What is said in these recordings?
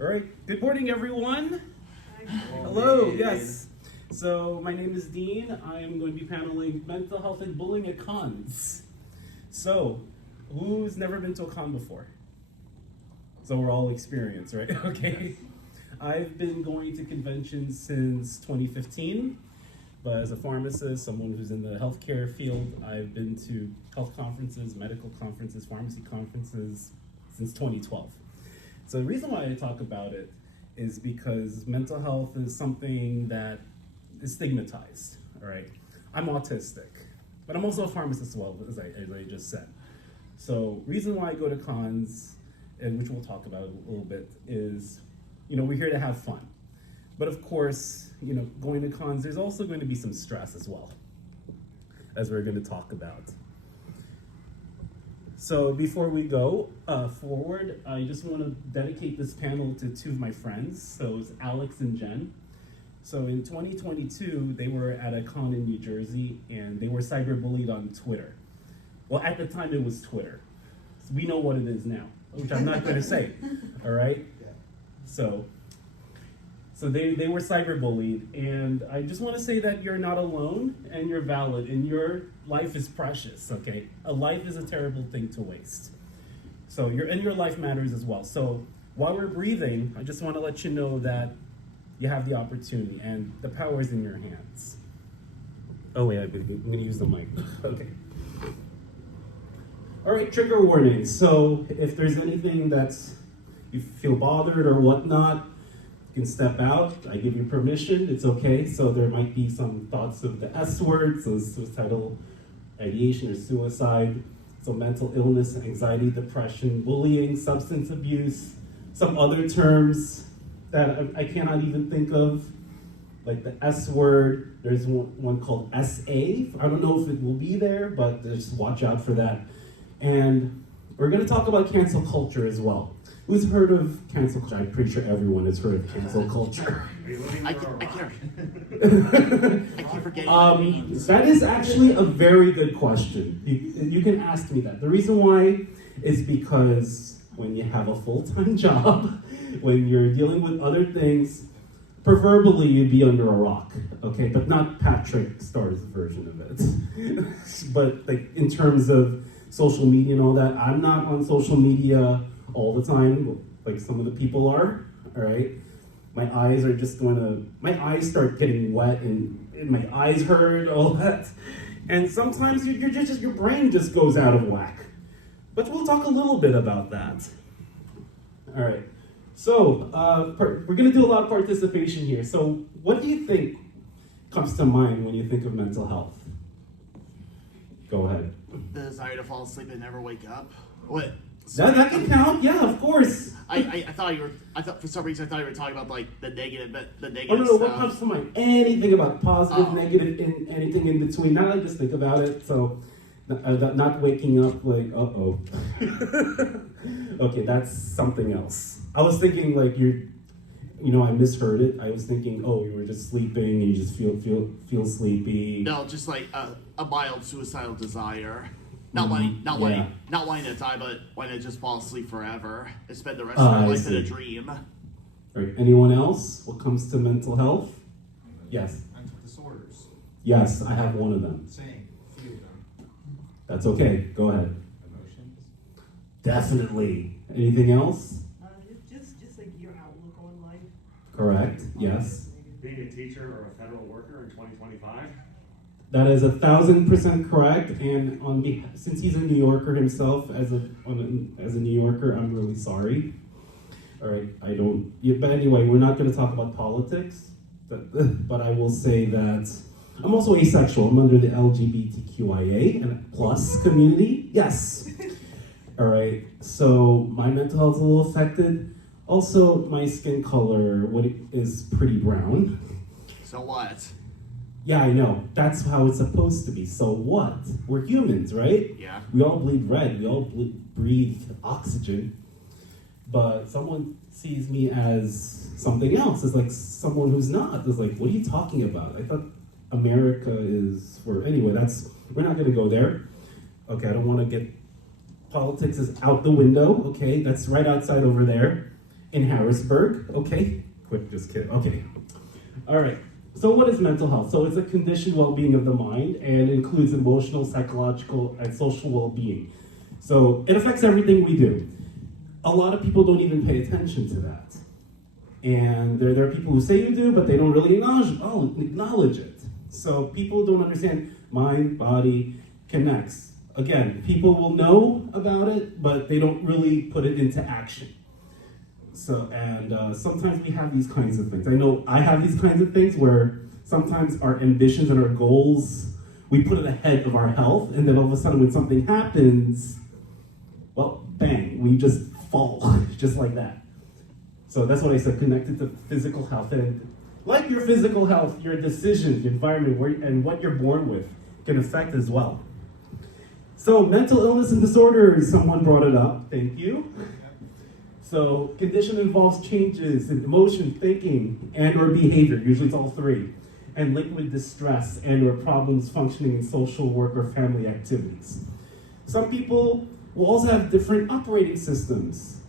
All right, good morning, everyone. Hello, yes. So my name is Dean. I am going to be paneling mental health and bullying at cons. So, who's never been to a con before? So we're all experienced, right? Okay. I've been going to conventions since 2015, but as a pharmacist, someone who's in the healthcare field, I've been to health conferences, medical conferences, pharmacy conferences since 2012. So the reason why I talk about it is because mental health is something that is stigmatized, all right? I'm autistic, but I'm also a pharmacist as well, as I just said. So reason why I go to cons, and which we'll talk about a little bit, is, we're here to have fun. But of course, going to cons, there's also going to be some stress as well, as we're going to talk about. So before we go forward, I just want to dedicate this panel to two of my friends. So it's Alex and Jen. So in 2022, they were at a con in New Jersey, and they were cyberbullied on Twitter. Well, at the time, it was Twitter. So we know what it is now, which I'm not going to say, all right? So they were cyberbullied, and I just want to say that you're not alone, and you're valid, and your life is precious, okay? A life is a terrible thing to waste. So your life matters as well. So while we're breathing, I just want to let you know that you have the opportunity, and the power is in your hands. Oh wait, I'm going to use the mic. Okay. All right, trigger warning. So if there's anything that's you feel bothered or whatnot, you can step out. I give you permission. It's okay. So there might be some thoughts of the S word, so suicidal ideation or suicide. So mental illness, anxiety, depression, bullying, substance abuse, some other terms that I cannot even think of, like the S word. There's one called SA. I don't know if it will be there, but just watch out for that. And we're going to talk about cancel culture as well. Who's heard of cancel culture? I'm pretty sure everyone has heard of cancel culture. I keep forgetting what it means. That is actually a very good question. You can ask me that. The reason why is because when you have a full-time job, when you're dealing with other things, proverbially you'd be under a rock, okay? But not Patrick Starr's version of it. But like in terms of social media and all that, I'm not on social media all the time, like some of the people are, all right? My eyes start getting wet and my eyes hurt, all that. And sometimes your brain just goes out of whack. But we'll talk a little bit about that. All right, so we're gonna do a lot of participation here. So what do you think comes to mind when you think of mental health? Go ahead. The desire to fall asleep and never wake up. What? That can count, yeah, of course. I thought for some reason I thought you were talking about like the negative Oh no, stuff. what comes to mind? Anything about positive, negative, anything in between. Now I just think about it, so not waking up like, uh-oh. Okay, that's something else. I was thinking like I misheard it. I was thinking, oh, you were just sleeping and you just feel sleepy. No, just like a mild suicidal desire. Not wanting to die, but wanting to just fall asleep forever and spend the rest of your life in a dream. All right. Anyone else? What comes to mental health? Yes. Mental disorders. Yes, I have one of them. Same. Few of them. That's okay. Go ahead. Emotions. Definitely. Anything else? Just like your outlook on life. Correct. Yes. Being a teacher or a federal worker in 2025? That is 1,000% correct. And since he's a New Yorker himself, as a New Yorker, I'm really sorry. All right, but anyway, we're not going to talk about politics, but I will say that I'm also asexual. I'm under the LGBTQIA and plus community. Yes. All right, so my mental health is a little affected. Also, my skin color is pretty brown. So what? Yeah, I know. That's how it's supposed to be. So what? We're humans, right? Yeah. We all bleed red. We all breathe oxygen. But someone sees me as something else. As like someone who's not. It's like, what are you talking about? I thought America is for... Anyway, we're not going to go there. Okay, I don't want to get... Politics is out the window, okay? That's right outside over there. in Harrisburg. Okay, quick, just kidding. Okay, all right. So what is mental health? So it's a conditioned well-being of the mind and includes emotional, psychological, and social well-being. So it affects everything we do. A lot of people don't even pay attention to that. And there are people who say you do, but they don't really acknowledge it. So people don't understand mind, body connects. Again, people will know about it, but they don't really put it into action. So, and sometimes we have these kinds of things. I know I have these kinds of things where sometimes our ambitions and our goals, we put it ahead of our health, and then all of a sudden when something happens, well, bang, we just fall, just like that. So that's what I said, connected to physical health. And like your physical health, your decisions, your environment, and what you're born with can affect as well. So mental illness and disorders, someone brought it up, thank you. So condition involves changes in emotion, thinking, and or behavior, usually it's all three, and linked with distress and or problems functioning in social work or family activities. Some people will also have different operating systems.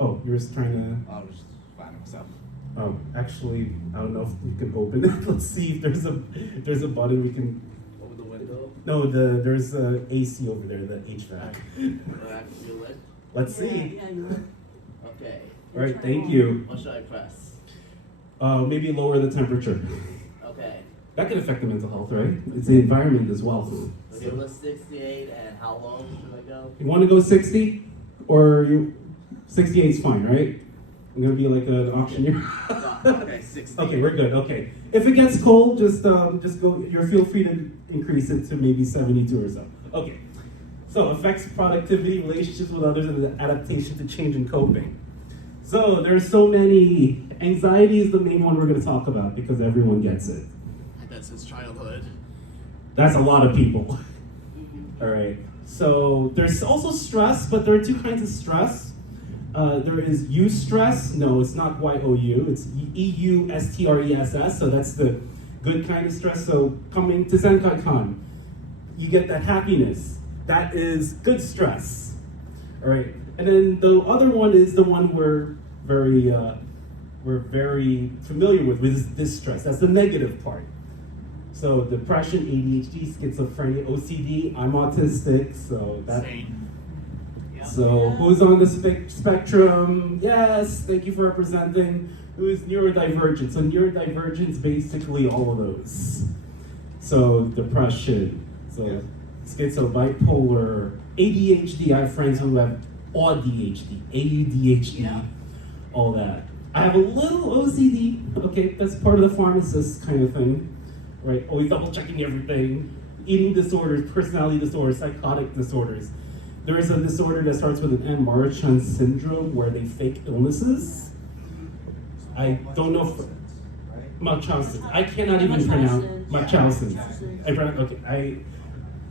Oh, you're just trying to... I was just finding myself. Oh, actually, I don't know if we can open it. Let's see if there's a button we can... Over the window. No, there's a AC over there, the HVAC. Do I have to feel it? Let's see. Yeah, you would. Okay. All right, thank you. What should I press? Maybe lower the temperature. Okay. That can affect the mental health, right? It's the environment as well. Okay, let's 68, and how low should I go? You want to go 60? Or 68 is fine, right? I'm going to be like an auctioneer. Okay, 60. Okay, we're good. Okay. If it gets cold, just go. Feel free to increase it to maybe 72 or so. Okay. So affects productivity, relationships with others, and the adaptation to change and coping. So there's so many. Anxiety is the main one we're going to talk about because everyone gets it. That's his childhood. That's a lot of people. All right. So there's also stress, but there are two kinds of stress. There is eustress. No, it's not Y-O-U. It's E-U-S-T-R-E-S-S. So that's the good kind of stress. So coming to Zenkaikon, you get that happiness. That is good stress. All right. And then the other one is the one we're very familiar with is distress. That's the negative part. So depression, ADHD, schizophrenia, OCD. I'm autistic, so that. Same. So who's on the spectrum? Yes, thank you for representing. Who's neurodivergent? So neurodivergent's basically all of those. So depression, so schizo, bipolar, ADHD. I have friends who have ADHD, AUDHD, all that. I have a little OCD. Okay, that's part of the pharmacist kind of thing, right? Always double checking everything. Eating disorders, personality disorders, psychotic disorders. There is a disorder that starts with an M, Marchand syndrome, where they fake illnesses. I don't know if Munchausen. I cannot even pronounce Munchausen.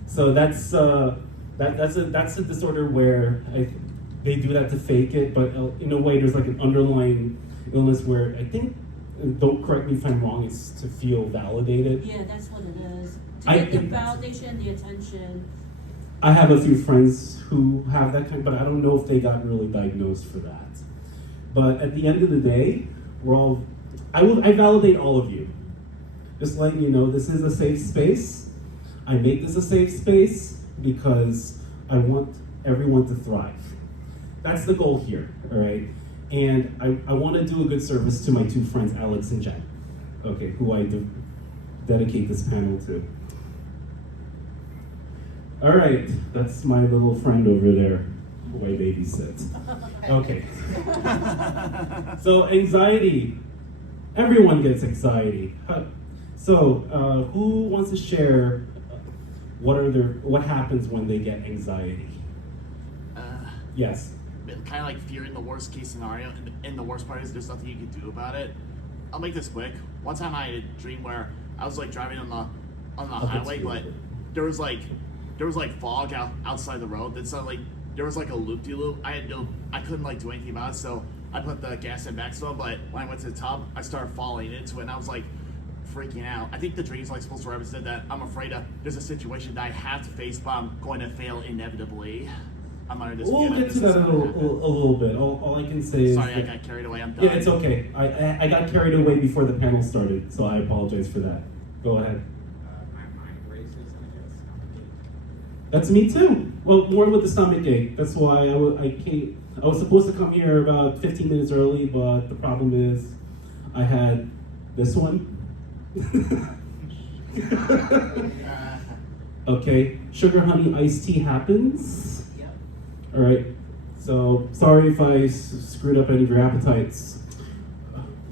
So that's a disorder where they do that to fake it, but in a way there's like an underlying illness where I think, don't correct me if I'm wrong, it's to feel validated. Yeah, that's what it is. To get the validation, the attention. I have a few friends who have that kind, but I don't know if they got really diagnosed for that. But at the end of the day, I validate all of you. Just letting you know, this is a safe space. I make this a safe space because I want everyone to thrive. That's the goal here, all right? And I want to do a good service to my two friends, Alex and Jen, okay, who I dedicate this panel to. All right, that's my little friend over there who I babysit. Okay. So anxiety, everyone gets anxiety. So who wants to share what happens when they get anxiety? Yes. Kind of like fearing the worst case scenario, and the worst part is there's nothing you can do about it. I'll make this quick. One time I had a dream where I was like driving on the highway, but there was like fog outside the road. Then suddenly there was like a loop-de-loop. I couldn't like do anything about it, so I put the gas in back slow. But when I went to the top, I started falling into it, and I was like freaking out. I think the dream's like supposed to represent that I'm afraid there's a situation that I have to face, but I'm going to fail inevitably. I'm gonna just We'll get to that a little bit. All I can say is Sorry, I that- got carried away. I'm done. yeah, it's okay. I got carried away before the panel started, so I apologize for that. Go ahead. My mind races and I get stomach That's me too. Well, more with the stomach ache. That's why I came. I was supposed to come here about 15 minutes early, but the problem is I had this one. Okay, sugar honey iced tea happens. Yep. All right. So sorry if I screwed up any of your appetites.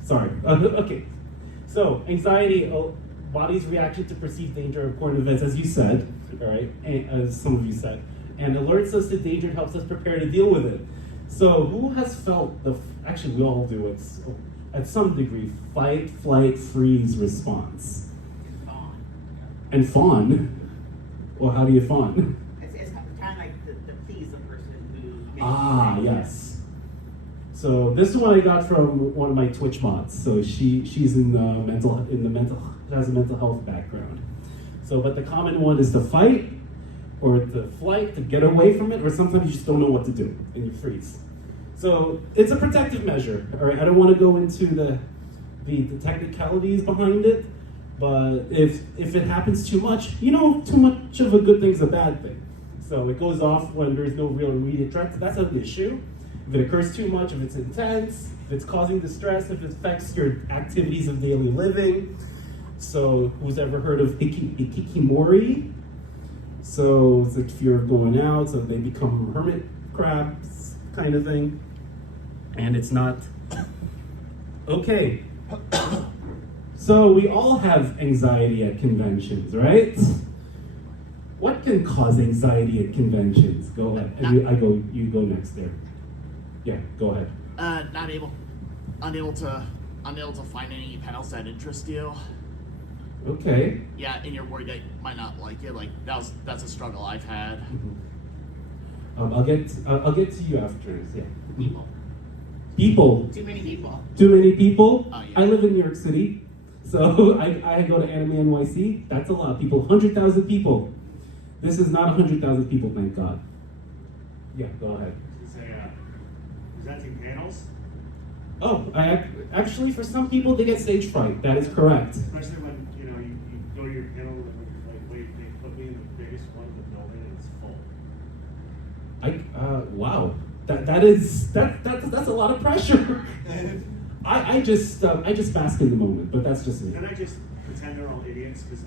Sorry. Okay. So anxiety, body's reaction to perceived danger or important events, as you said. All right, and, as some of you said, and alerts us to danger and helps us prepare to deal with it. So who has felt actually we all do it at some degree, fight, flight, freeze response. And fawn? Well, how do you fawn? It's kind of like the please the person who. Ah, yes. So this one I got from one of my Twitch mods. So she's has a mental health background. So, but the common one is to fight, or to flight, to get away from it, or sometimes you just don't know what to do and you freeze. So it's a protective measure. All right, I don't want to go into the technicalities behind it, but if it happens too much, too much of a good thing is a bad thing. So it goes off when there's no real immediate threat. So that's an issue. If it occurs too much, if it's intense, if it's causing distress, if it affects your activities of daily living. So who's ever heard of ikikimori? So it's like if you're going out, so they become hermit crabs kind of thing. And it's not okay. So we all have anxiety at conventions, right? What can cause anxiety at conventions? Go ahead. And you go next there. Yeah, go ahead. Unable to find any panels that interest you. Okay. Yeah, and you're worried that you might not like it. Like that's a struggle I've had. Mm-hmm. I'll get to you after. Yeah. People. People. Too many people. Too many people. Yeah. I live in New York City, so I go to Anime NYC. That's a lot of people. 100,000 people. This is not 100,000 people, thank God. Yeah, go ahead. Say, presenting panels, Oh, actually, for some people, they get stage fright. That is correct. especially when you go to your panel and like, wait, they put me in the biggest one in the building and it's full. Wow. That's a lot of pressure. I just bask in the moment, but that's just me. Then I just pretend they're all idiots because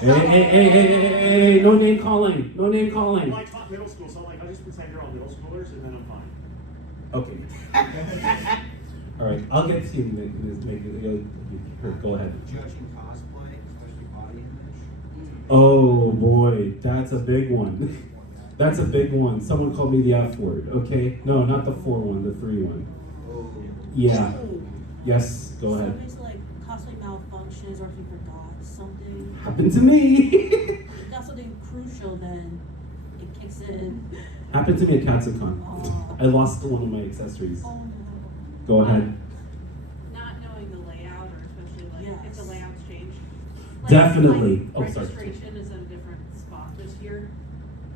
Hey, no name calling. No name well, calling. I taught middle school, so I just pretend you're all middle schoolers and then I'm fine. Okay. All right, I'll get to you. Go ahead. Judging cosplay, especially body image. Oh boy, that's a big one. That's a big one. Someone called me the F word. Okay, no, not the 4 one, the 3 one. Oh. Yeah. Yes. Go ahead. Somebody's like cosplay malfunctions or if you forgot something. Happened to me. If you got something crucial, then it kicks in. Happened to me at Katsucon. Oh. I lost one of my accessories. Oh no. Go ahead. Not knowing the layout, or especially like if the Yes. layout's changed. Definitely. Oh, sorry. Registration is at a different spot this year.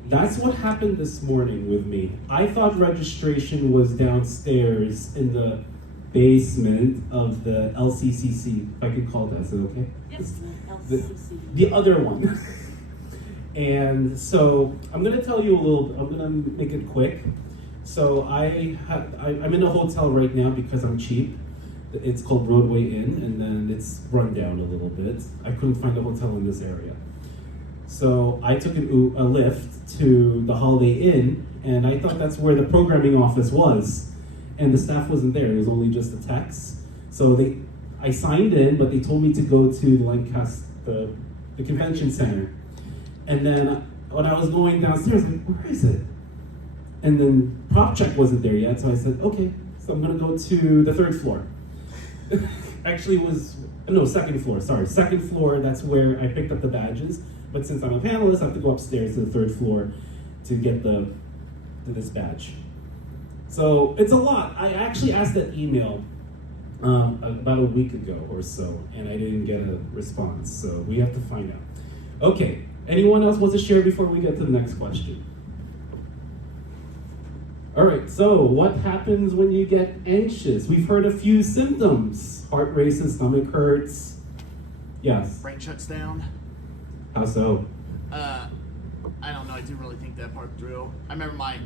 That's what happened this morning with me. I thought registration was downstairs in the basement of the LCCC. If I could call that, is it okay? Yes. LCC. The other one. And so I'm gonna tell you I'm gonna make it quick. So I'm in a hotel right now because I'm cheap. It's called Broadway Inn, and then it's run down a little bit. I couldn't find a hotel in this area. So I took a lift to the Holiday Inn, and I thought that's where the programming office was. And the staff wasn't there, it was only just the techs. So I signed in, but they told me to go to the Lancaster, the convention center. And then when I was going downstairs, I'm like, where is it? And then prop check wasn't there yet, so I said, okay, so I'm gonna go to the 3rd floor. Actually second floor, sorry. 2nd floor, that's where I picked up the badges. But since I'm a panelist, I have to go upstairs to the 3rd floor to get this badge. So it's a lot. I actually asked that email about a week ago or so, and I didn't get a response. So we have to find out. Okay, anyone else wants to share before we get to the next question? All right, so what happens when you get anxious? We've heard a few symptoms. Heart races, stomach hurts. Yes. Brain shuts down. How so? I don't know. I didn't really think that part through. I remember my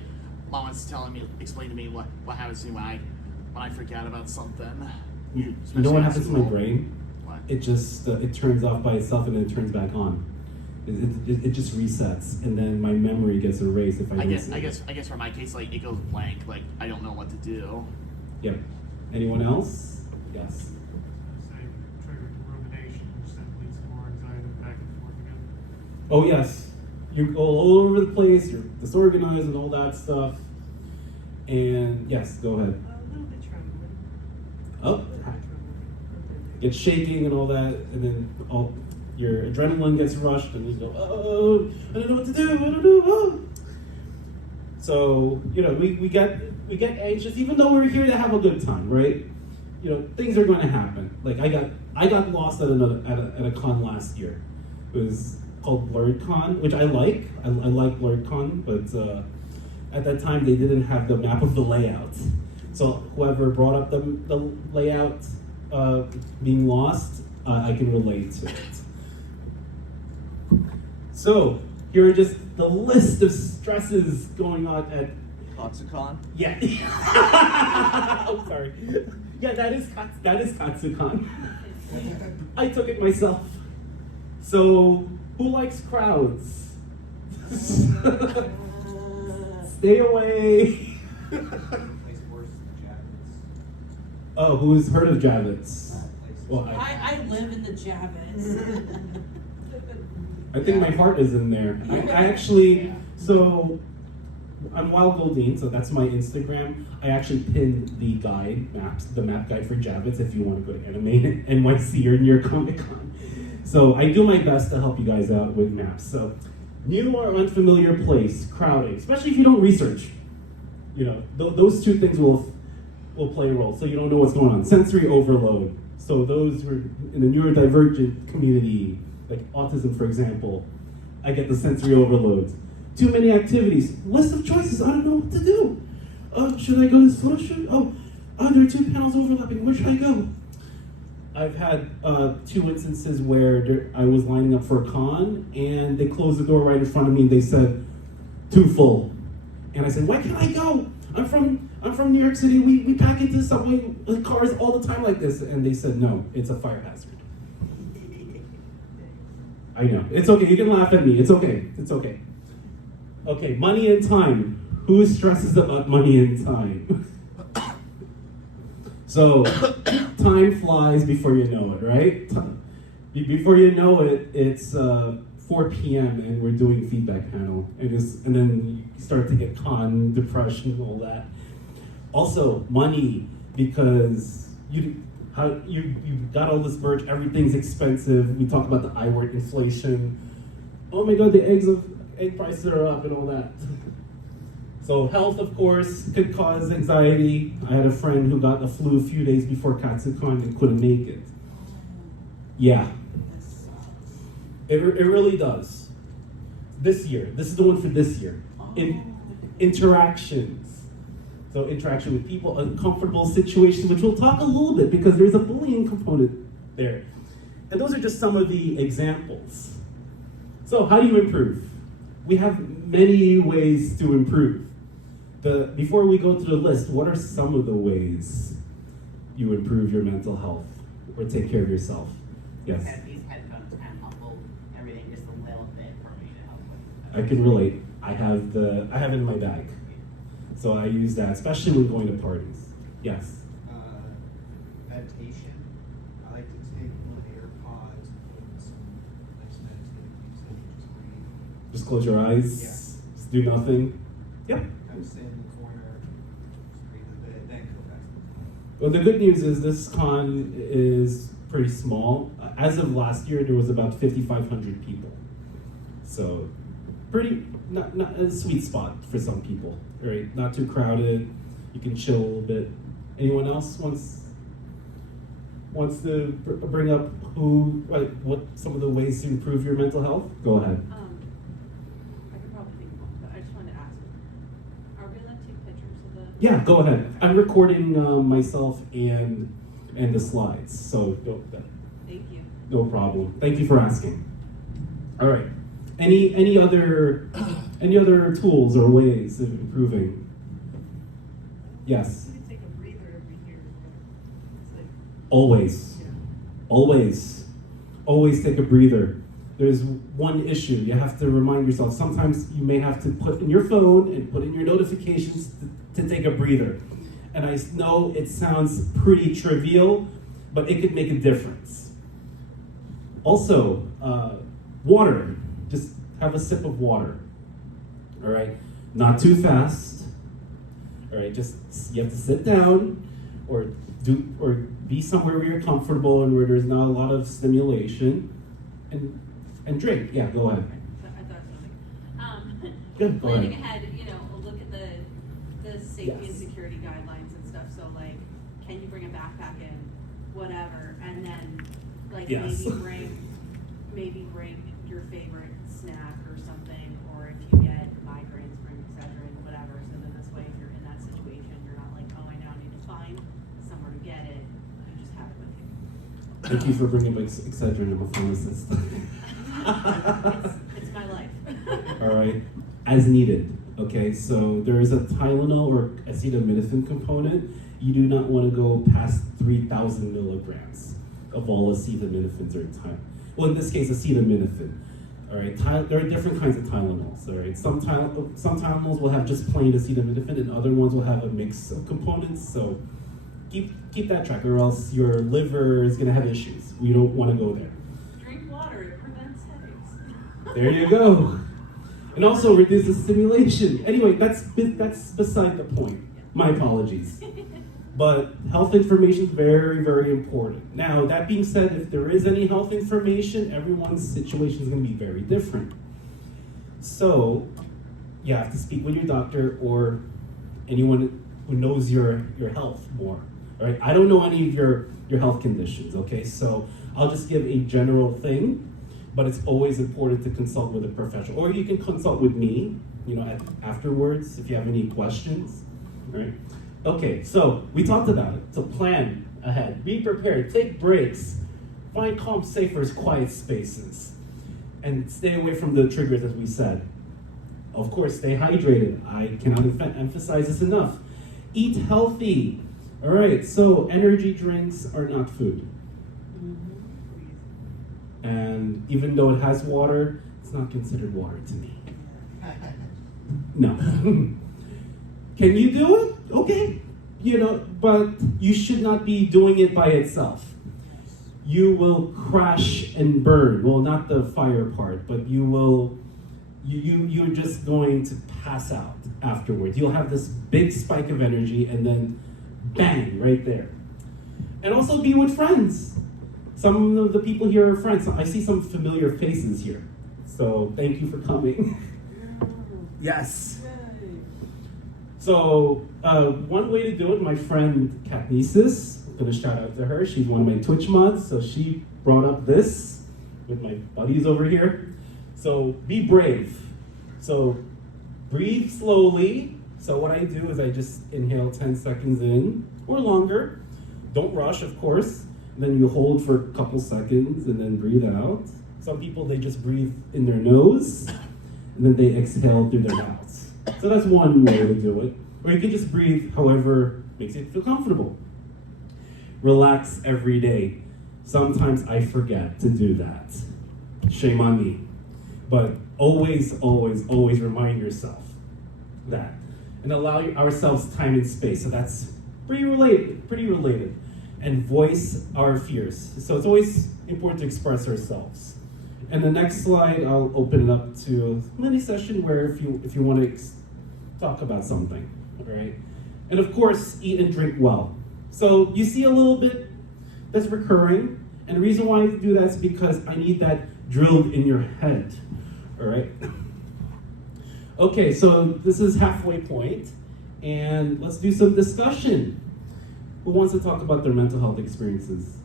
mom was explaining to me what happens to me when I forget about something. You know what Especially happens to my school. brain? What? It just it turns off by itself and then it turns back on. It just resets, and then my memory gets erased if I don't see it. I guess for my case, like, it goes blank. Like, I don't know what to do. Yep. Anyone else? Yes. Say triggered rumination, which then leads to more anxiety back and forth again. Oh yes, you're all over the place. You're disorganized and all that stuff. And yes, go ahead. A little bit trembling. Oh, A little bit trembling. get shaking and all that, and then all your adrenaline gets rushed, and you go, oh, I don't know what to do. I don't know. Oh. So we get anxious, even though we're here to have a good time, right? Things are going to happen. Like I got lost at a con last year. It was called Blurred Con, which I like. I like Blurred Con, but at that time they didn't have the map of the layout. So whoever brought up the layout being lost, I can relate to it. So here are just the list of stresses going on at. Toxicon? Yeah. I'm sorry. Yeah, that is Katsucon. I took it myself. So, who likes crowds? Stay away. Place worse than Javits. Oh, who's heard of Javits? Places. Well, I live in the Javits. I think my heart is in there. I actually, so on Wild Goldine, so that's my Instagram. I actually pinned the map guide for Javits if you want to go to Anime NYC or near Comic Con. So I do my best to help you guys out with maps. So new or unfamiliar place, crowding, especially if you don't research. Those two things will play a role. So you don't know what's going on. Sensory overload. So those who are in the neurodivergent community, like autism, for example, I get the sensory overloads. Too many activities, list of choices, I don't know what to do. Should I go to this photo shoot? There are 2 panels overlapping, where should I go? I've had 2 instances where I was lining up for a con, and they closed the door right in front of me, and they said, too full. And I said, why can't I go? I'm from New York City, we pack into subway cars all the time like this. And they said, no, it's a fire hazard. I know. It's okay. You can laugh at me. It's okay. It's okay. Okay, money and time. Who stresses about money and time? So, time flies before you know it, right? Before you know it, it's 4 p.m. and we're doing feedback panel. And then you start to get con depression and all that. Also, money, because you got all this merch, everything's expensive. We talk about the I word, inflation. Oh my god, the egg prices are up and all that. So health, of course, could cause anxiety. I had a friend who got the flu a few days before Katsucon and couldn't make it. Yeah, it really does. This year, this is the one for this year. Interactions. So interaction with people, uncomfortable situations, which we'll talk a little bit because there's a bullying component there. And those are just some of the examples. So how do you improve? We have many ways to improve. Before we go to the list, what are some of the ways you improve your mental health or take care of yourself? Yes? Have these headphones kind of muffled everything just a little bit for me to help with. I can relate. I have it in my bag. So I use that, especially when going to parties. Yes? Meditation. I like to take my AirPods and put in some nice meditative music and just breathe. Just close your eyes. Yeah. Just do nothing. Yep. Kind of stay in the corner, just breathe a bit, then go back to the top. Well, the good news is this con is pretty small. As of last year, there was about 5,500 people. So, pretty, not a sweet spot for some people, right? Not too crowded. You can chill a little bit. Anyone else wants to bring up what some of the ways to improve your mental health? Go ahead. I could probably think of one, but I just wanted to ask, are we allowed to take pictures? Yeah, go ahead. I'm recording myself and the slides, so Thank you. no problem. Thank you for asking. All right. Any other tools or ways of improving? Yes. You can take a breather every year. It's like, Always. yeah. Always take a breather. There's one issue. You have to remind yourself. Sometimes you may have to put in your phone and put in your notifications to take a breather. And I know it sounds pretty trivial, but it could make a difference. Also, water. Just have a sip of water. All right? Not too fast. All right? Just you have to sit down or be somewhere where you're comfortable and where there's not a lot of stimulation and drink. Yeah, go ahead. I thought something. Good, go Planning ahead. ahead, look at the safety and Yes. security guidelines and stuff, so like, can you bring a backpack in, whatever, and then, like, Yes. maybe bring your favorite snack or something, or if you get migraines, bring Excedrin, whatever, so then this way, if you're in that situation, you're not like, oh, I now need to find somewhere to get it, you just have it with you. Thank you for bringing up Excedrin. I'm a pharmacist. It's my life. All right, as needed. Okay, so there is a Tylenol or acetaminophen component. You do not want to go past 3,000 milligrams of all acetaminophen or Tylenol. Well, in this case, acetaminophen. All right, there are different kinds of Tylenols. All right, some Tylenols will have just plain acetaminophen, and other ones will have a mix of components. So keep that track, or else your liver is going to have issues. We don't want to go there. Drink water, it prevents headaches. There you go. And also reduces stimulation. Anyway, that's beside the point. My apologies. But health information is very, very important. Now, that being said, if there is any health information, everyone's situation is going to be very different. So, you have to speak with your doctor or anyone who knows your health more. All right? I don't know any of your health conditions, okay? So, I'll just give a general thing, but it's always important to consult with a professional. Or you can consult with me, afterwards if you have any questions, all right? Okay, so we talked about it. So plan ahead, be prepared, take breaks, find calm, safe, or quiet spaces, and stay away from the triggers, as we said. Of course, stay hydrated. I cannot emphasize this enough. Eat healthy. All right, so energy drinks are not food. And even though it has water, it's not considered water to me. No. Can you do it? Okay. But you should not be doing it by itself. You will crash and burn. Well, not the fire part, but you're just going to pass out afterwards. You'll have this big spike of energy and then bang, right there. And also be with friends. Some of the people here are friends. I see some familiar faces here. So thank you for coming. Yes. So one way to do it, my friend Katnisis, I'm gonna shout out to her. She's one of my Twitch mods. So she brought up this with my buddies over here. So be brave. So breathe slowly. So what I do is I just inhale 10 seconds in or longer. Don't rush, of course. Then you hold for a couple seconds and then breathe out. Some people, they just breathe in their nose and then they exhale through their mouths. So that's one way to do it. Or you can just breathe however makes you feel comfortable. Relax every day. Sometimes I forget to do that. Shame on me. But always, always, always remind yourself that. And allow ourselves time and space. So that's pretty related. And voice our fears. So it's always important to express ourselves. And the next slide, I'll open it up to a mini session where if you want to talk about something, right? And of course, eat and drink well. So you see a little bit that's recurring. And the reason why I do that is because I need that drilled in your head, all right? Okay, so this is halfway point, and let's do some discussion. Who wants to talk about their mental health experiences?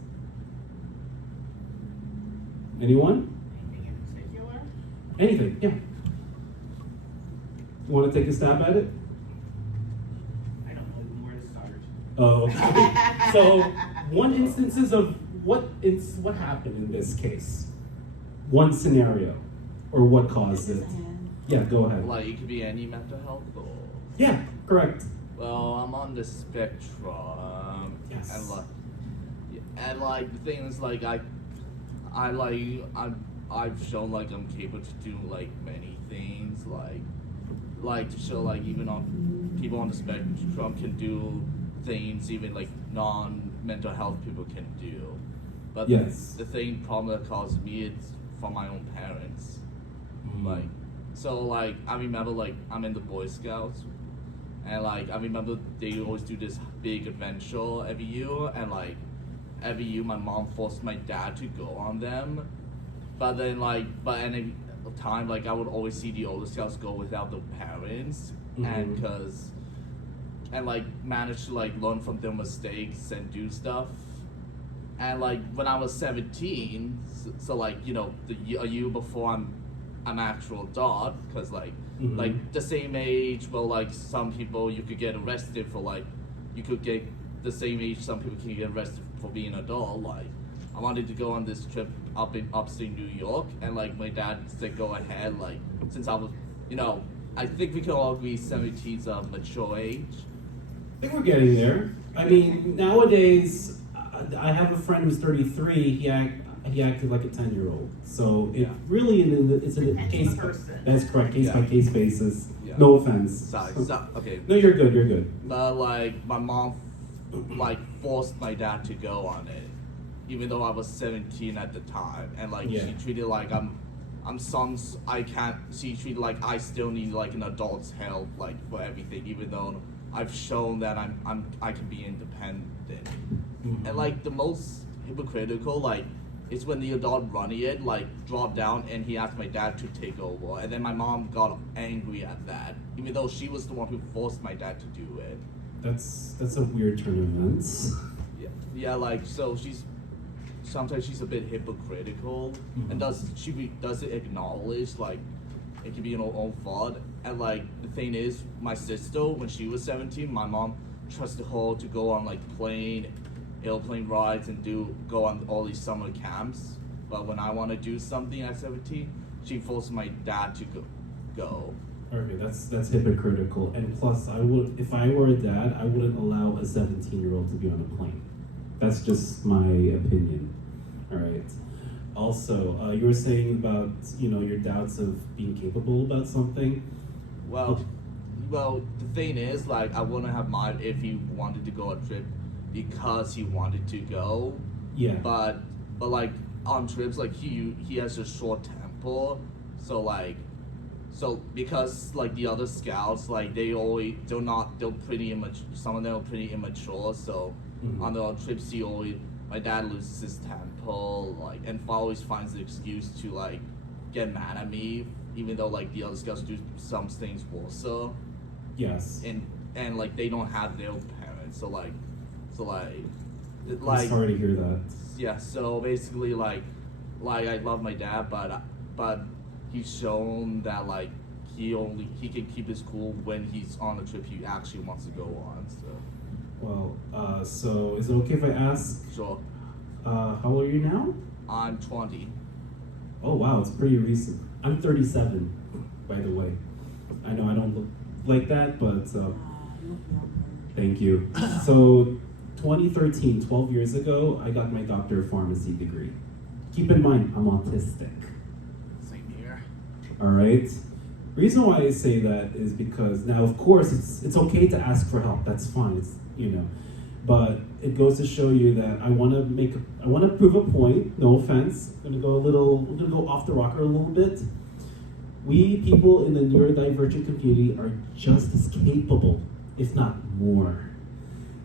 Anyone? Anything in particular? Anything, yeah. You want to take a stab at it? I don't know. Oh, okay. So, one instances of what happened in this case? One scenario, or what caused it? Yeah, go ahead. Like, it could be any mental health or... Yeah, correct. Well, I'm on the spectrum. Yes. And like the thing is, like I've shown like I'm capable to do like many things, like to show like even on people on the spectrum can do things even like non-mental health people can do. But Yes. the thing problem that caused me it's from my own parents. Like, so like I remember like I'm in the Boy Scouts. And like I remember they always do this big adventure every year, and like every year my mom forced my dad to go on them. But then but any time like I would always see the older scouts go without the parents, and like manage to like learn from their mistakes and do stuff. And like when I was 17, so like you know a year before I'm actual adult, because like the same age, well, like some people you could get arrested for like, you could get the same age some people can get arrested for being an adult. Like I wanted to go on this trip up in upstate New York, and like my dad said go ahead, like since I was, you know, I think we can all agree 17 is a mature age. I think we're getting there. I mean, nowadays, I have a friend who's 33. He acted like a 10-year-old. So it really it's a case. That's correct. Case by case basis. Yeah. No offense. Sorry. Okay. No, you're good. You're good. But like my mom, like forced my dad to go on it, even though I was 17 at the time, and like she treated like she treated like I still need like an adult's help like for everything, even though I've shown that I can be independent. And like the most hypocritical like is when the adult running it like dropped down and he asked my dad to take over, and then my mom got angry at that, even though she was the one who forced my dad to do it. That's a weird turn of events. Yeah, like so sometimes she's a bit hypocritical, and doesn't acknowledge like it can be her own fault. And like the thing is, my sister when she was 17, my mom trusted her to go on like airplane rides and go on all these summer camps. But when I want to do something at 17, she forced my dad to go. Okay, that's hypocritical. And plus, if I were a dad, I wouldn't allow a 17-year-old to be on a plane. That's just my opinion. All right. Also, you were saying about your doubts of being capable about something. Well, the thing is, like, I wouldn't have mind if he wanted to go on a trip because he wanted to go. Yeah. But like on trips, like he has a short temper, so because like the other scouts, like they're pretty immature. Some of them are pretty immature. So on the trips, my dad loses his temper, like, and always finds the excuse to like get mad at me, even though like the other scouts do some things worse. Yes. And like they don't have their parents, so it's hard to hear that. Yeah, so basically like I love my dad, but he's shown that like he can keep his cool when he's on a trip he actually wants to go on. So well, so is it okay if I ask? Sure. How old are you now? I'm 20. Oh wow, it's pretty recent. I'm 37, by the way. I know I don't look like that, but thank you. So 2013, 12 years ago, I got my Doctor of Pharmacy degree. Keep in mind, I'm autistic. Same here. All right? Reason why I say that is because, now of course, it's okay to ask for help. That's fine, but it goes to show you that I want to prove a point. No offense. I'm gonna go off the rocker a little bit. We people in the neurodivergent community are just as capable, if not more,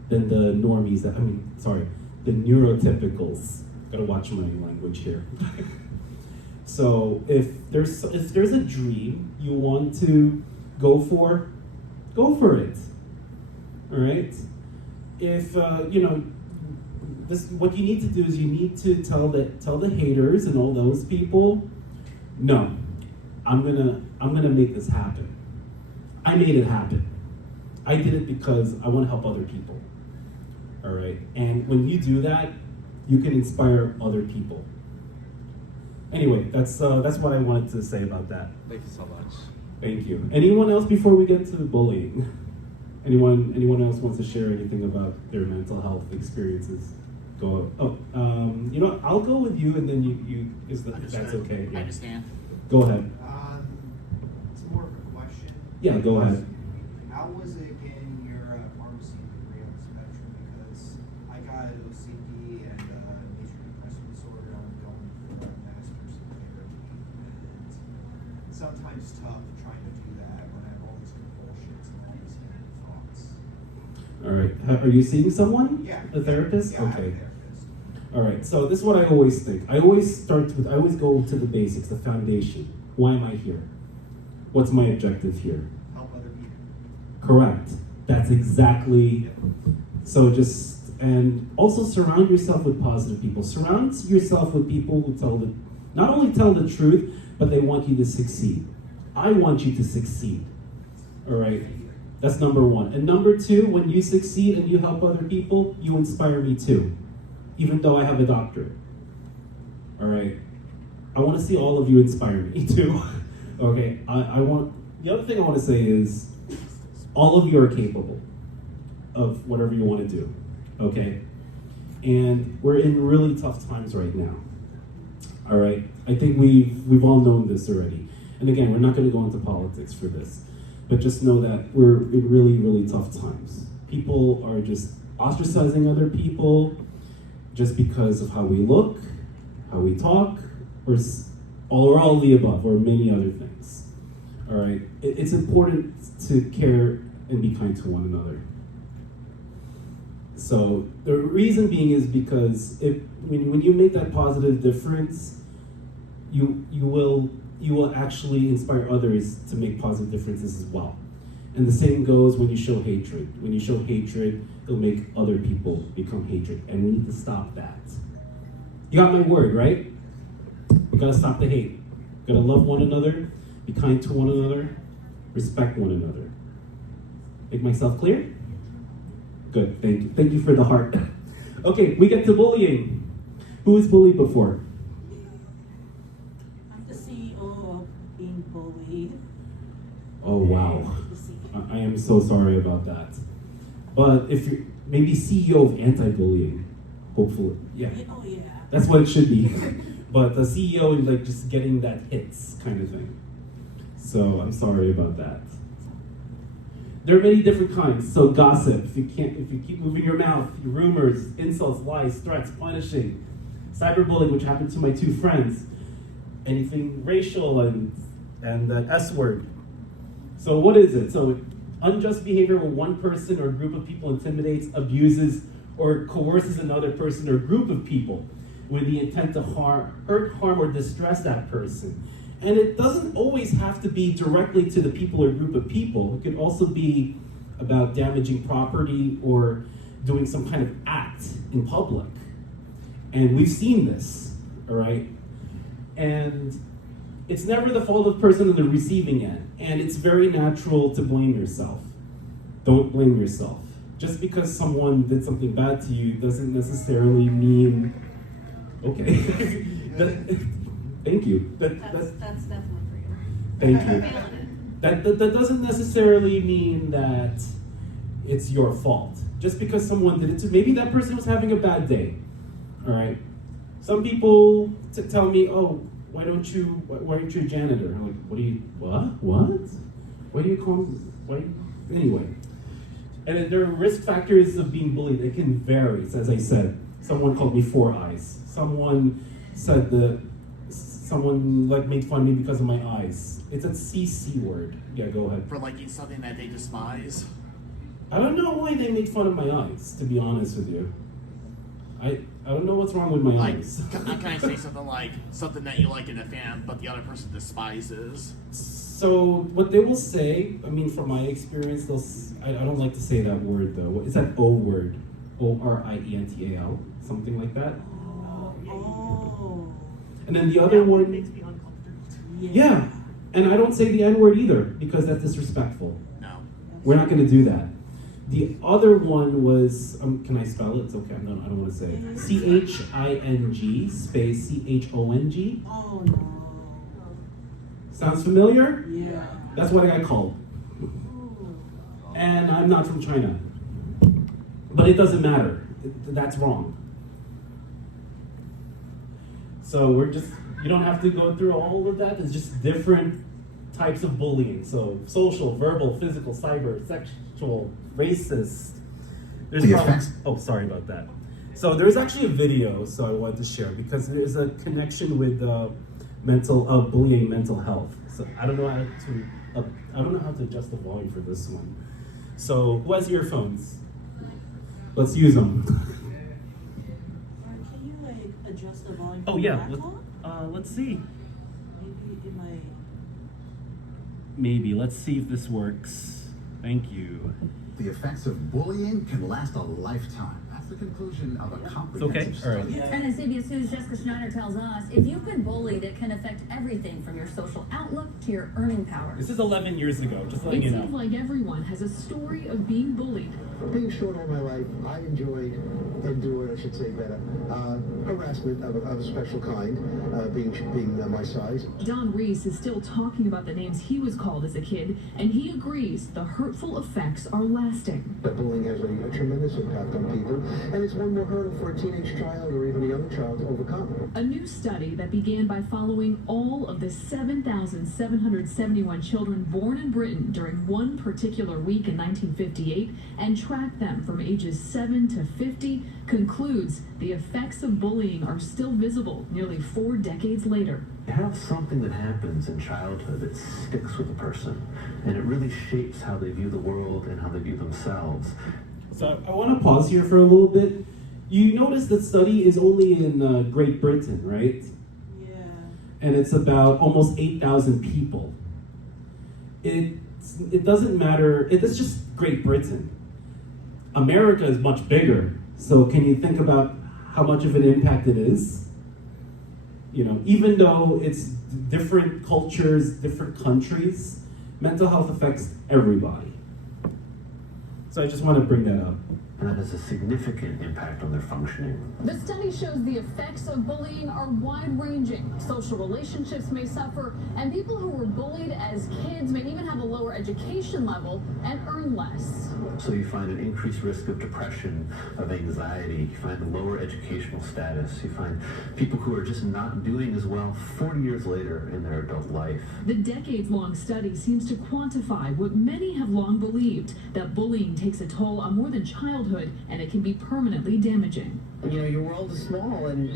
than the normies. The neurotypicals. Gotta watch my language here. So if there's a dream you want to go for it. All right. If what you need to do is you need to tell the haters and all those people, no, I'm gonna make this happen. I made it happen. I did it because I want to help other people. All right, and when you do that, you can inspire other people. Anyway, that's what I wanted to say about that. Thank you so much. Thank you. Anyone else before we get to the bullying? Anyone else wants to share anything about their mental health experiences? Go. Oh, you know, I'll go with you, and then you if that's okay. I understand. Go ahead. It's more of a question. Yeah, go ahead. How was it getting your pharmacy degree on the spectrum? Because I got OCD and major depressive disorder. I'm going for a master's in therapy, and it's sometimes tough trying to do that when I have all these compulsions and all these negative thoughts. All right. Are you seeing someone? Yeah. A therapist? Yeah, I have a Okay. therapist. All right, so this is what I always think. I always go to the basics, the foundation. Why am I here? What's my objective here? Help other people. Correct. That's exactly, so and also surround yourself with positive people. Surround yourself with people who not only tell the truth, but they want you to succeed. I want you to succeed, all right? That's number one. And number two, when you succeed and you help other people, you inspire me too. Even though I have a doctorate. All right. I want to see all of you inspire me too. Okay. The other thing I want to say is all of you are capable of whatever you want to do. Okay. And we're in really tough times right now. All right. I think we've all known this already. And again, we're not going to go into politics for this, but just know that we're in really, really tough times. People are just ostracizing other people just because of how we look, how we talk, or all of the above, or many other things. All right, it's important to care and be kind to one another. So the reason being is because when you make that positive difference, you will actually inspire others to make positive differences as well. And the same goes when you show hatred. When you show hatred, it'll make other people become hatred. And we need to stop that. You got my word, right? We gotta stop the hate. We gotta love one another, be kind to one another, respect one another. Make myself clear? Good, thank you. Thank you for the heart. Okay, we get to bullying. Who was bullied before? I'm the CEO of being bullied. Oh, wow. I am so sorry about that. But if you're maybe CEO of anti-bullying, hopefully, yeah. Oh yeah. That's what it should be. But the CEO is like just getting that hits kind of thing. So I'm sorry about that. There are many different kinds. So gossip, if you keep moving your mouth, your rumors, insults, lies, threats, punishing, cyberbullying, which happened to my two friends, anything racial and the S word. So what is it? So unjust behavior where one person or group of people intimidates, abuses, or coerces another person or group of people with the intent to hurt, harm, or distress that person. And it doesn't always have to be directly to the people or group of people. It could also be about damaging property or doing some kind of act in public. And we've seen this, all right? And it's never the fault of the person on the receiving end. And it's very natural to blame yourself. Don't blame yourself. Just because someone did something bad to you doesn't necessarily mean, okay. Thank you. That's definitely for you. Thank I'm you. feeling it. That doesn't necessarily mean that it's your fault. Just because someone did it to, maybe that person was having a bad day, all right? Some people tell me, oh, why aren't you a janitor? I'm like, what? Why do you call me, anyway. And then there are risk factors of being bullied. It can vary, as I said. Someone called me four eyes. Someone said someone made fun of me because of my eyes. It's a CC word. Yeah, go ahead. For liking something that they despise. I don't know why they made fun of my eyes, to be honest with you. I don't know what's wrong with my Like, eyes. can I say something like something that you like in a fan, but the other person despises? So what they will say, I mean, from my experience, I don't like to say that word though. Is that O word? O-R-I-E-N-T-A-L, something like that. Oh. And then the other one, makes me uncomfortable. yeah. And I don't say the N word either because that's disrespectful. No. We're not going to do that. The other one was, can I spell it? It's okay, I don't want to say it. CHING space CHONG. Oh no. Sounds familiar? Yeah. That's what I got called. And I'm not from China. But it doesn't matter. That's wrong. So you don't have to go through all of that. It's just different types of bullying. So social, verbal, physical, cyber, sexual, racist. There's oh, sorry about that. So there's actually a video, so I wanted to share because there's a connection with bullying, mental health. So I don't know how to adjust the volume for this one. So who has earphones? Let's use them. Can you like adjust the volume? Oh yeah. Let's see. Maybe it might. Maybe. Let's see if this works. Thank you. The effects of bullying can last a lifetime. That's the conclusion of a comprehensive okay? All right. study. And CBS News' Jessica Schneider tells us, if you've been bullied, it can affect everything from your social outlook to your earning power. This is 11 years ago, just letting you know. It seems like everyone has a story of being bullied. Being short all my life, I enjoyed, endured, I should say better, harassment of a special kind, being my size. Don Reese is still talking about the names he was called as a kid, and he agrees the hurtful effects are lasting. But bullying has a tremendous impact on people, and it's one more hurdle for a teenage child or even a young child to overcome. A new study that began by following all of the 7,771 children born in Britain during one particular week in 1958 and tracked them from ages 7 to 50 concludes the effects of bullying are still visible nearly 4 decades later. You have something that happens in childhood that sticks with a person, and it really shapes how they view the world and how they view themselves. So I want to pause here for a little bit. You notice that study is only in Great Britain, right? Yeah. And it's about almost 8,000 people. It doesn't matter. It's just Great Britain. America is much bigger. So can you think about how much of an impact it is? You know, even though it's different cultures, different countries, mental health affects everybody. So I just want to bring that up. And that has a significant impact on their functioning. The study shows the effects of bullying are wide-ranging. Social relationships may suffer, and people who were bullied as kids may even have a lower education level and earn less. So you find an increased risk of depression, of anxiety, you find a lower educational status, you find people who are just not doing as well 40 years later in their adult life. The decades-long study seems to quantify what many have long believed, that bullying takes a toll on more than childhood, and it can be permanently damaging. You know, your world is small, and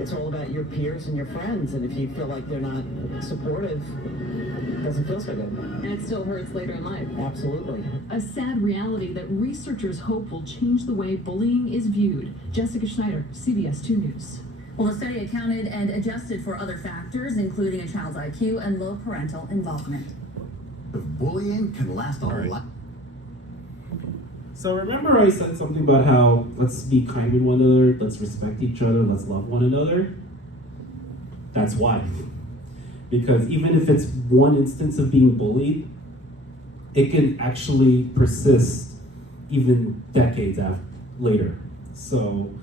it's all about your peers and your friends, and if you feel like they're not supportive, it doesn't feel so good. And it still hurts later in life. Absolutely. A sad reality that researchers hope will change the way bullying is viewed. Jessica Schneider, CBS 2 News. Well, the study accounted and adjusted for other factors, including a child's IQ and low parental involvement. Bullying can last a lot. So remember I said something about how let's be kind with one another, let's respect each other, let's love one another? That's why. Because even if it's one instance of being bullied, it can actually persist even decades later. So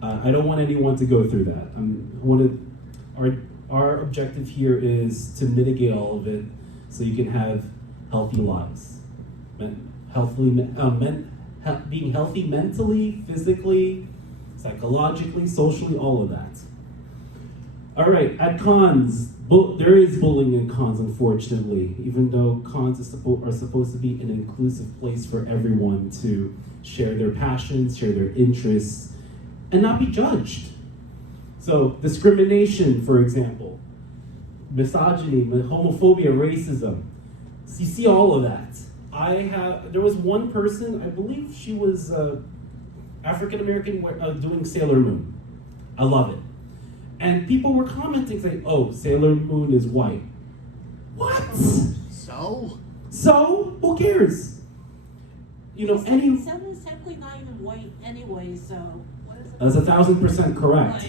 I don't want anyone to go through that. Our objective here is to mitigate all of it so you can have healthy lives. Being healthy mentally, physically, psychologically, socially, all of that. All right, at cons, there is bullying in cons, unfortunately, even though cons are supposed to be an inclusive place for everyone to share their passions, share their interests, and not be judged. So discrimination, for example, misogyny, homophobia, racism, so you see all of that. There was one person, I believe she was African-American, doing Sailor Moon. I love it. And people were commenting saying, oh, Sailor Moon is white. What? So? So? Who cares? You know, Sailor's technically not even white anyway, so what is it? That's 1,000% correct.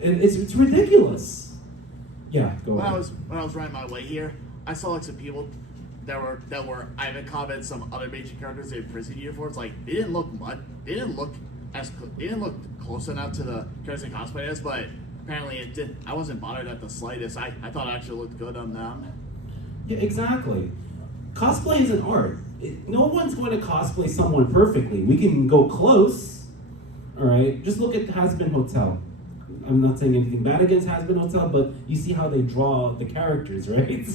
It's ridiculous. Yeah, go ahead. When I was riding my way here, I saw like some people I haven't commented some other major characters in prison uniforms. Like they didn't look close enough to the characters in cosplay as, but apparently it did. I wasn't bothered at the slightest. I thought it actually looked good on them. Yeah, exactly. Cosplay is an art. No one's going to cosplay someone perfectly. We can go close, all right? Just look at Has-Been Hotel. I'm not saying anything bad against Has-Been Hotel, but you see how they draw the characters, right?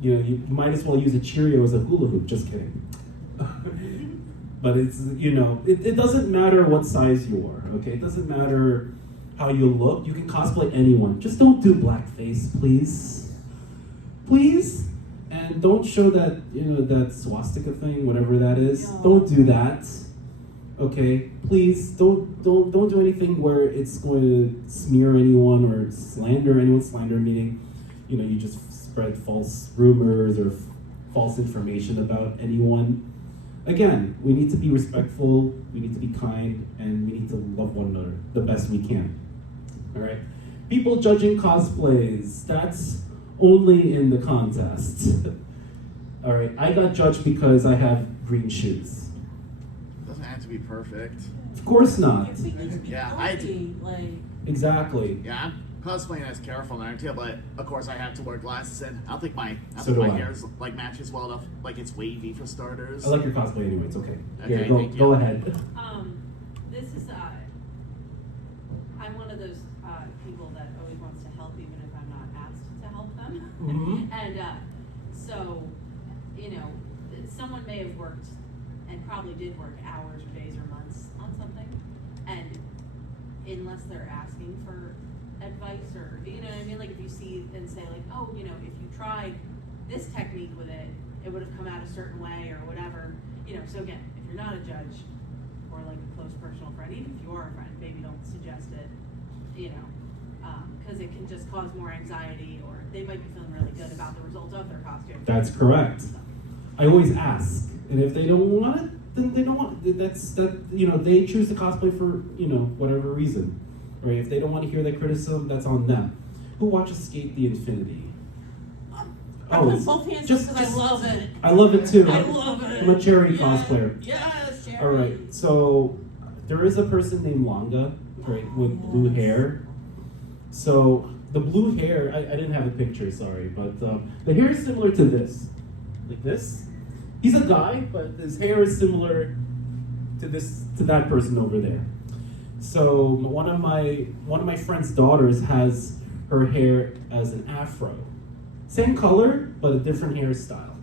You know, you might as well use a Cheerio as a hula hoop. Just kidding. But it's, you know, it doesn't matter what size you are, okay? It doesn't matter how you look. You can cosplay anyone. Just don't do blackface, please. Please? And don't show that, you know, that swastika thing, whatever that is. No. Don't do that. Okay? Please don't do anything where it's going to smear anyone or slander anyone. Slander meaning, you know, you just spread false rumors or false information about anyone. Again, we need to be respectful, we need to be kind, and we need to love one another the best we can. All right? People judging cosplays, that's only in the contest. All right, I got judged because I have green shoes. It doesn't have to be perfect. Of course not. Yeah, I do. Exactly. Yeah, I'm cosplaying as Careful Naruto, but of course I have to wear glasses, and I don't think my hair is like matches well enough. Like it's wavy for starters. I like your cosplay anyway. It's okay. Okay, yeah, go ahead. This is I'm one of those people that always wants to help even if I'm not asked to help them. Mm-hmm. And so, you know, someone may have worked and probably did work hours or days or months on something, and unless they're asking for advice or, you know what I mean, like if you see and say like, oh, you know, if you tried this technique with it, it would have come out a certain way or whatever, you know. So again, if you're not a judge or like a close personal friend, even if you are a friend, maybe don't suggest it, you know, because it can just cause more anxiety, or they might be feeling really good about the result of their costume. That's correct. I always ask, and if they don't want it, then they don't want it. That you know, they choose to cosplay for, you know, whatever reason. Right? If they don't want to hear that criticism, that's on them. Who watches Skate the Infinity? I put both hands just because I love it. I love it too. I love it. I'm a Cherry cosplayer. Yes, Cherry. All right, so there is a person named Langa, right, with blue hair. So the blue hair, I didn't have a picture, sorry, but the hair is similar to this, like this. He's a guy, but his hair is similar to that person over there. So one of my friend's daughters has her hair as an afro. Same color, but a different hairstyle.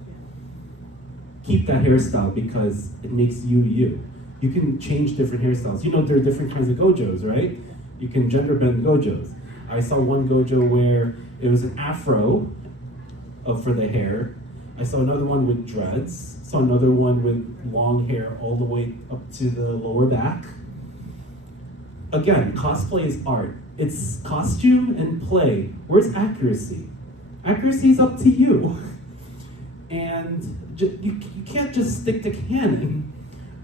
Keep that hairstyle because it makes you you. You can change different hairstyles. You know, there are different kinds of gojos, right? You can gender bend gojos. I saw one gojo where it was an afro for the hair. I saw another one with dreads. Saw another one with long hair all the way up to the lower back. Again, cosplay is art. It's costume and play. Where's accuracy? Accuracy is up to you. And you can't just stick to canon.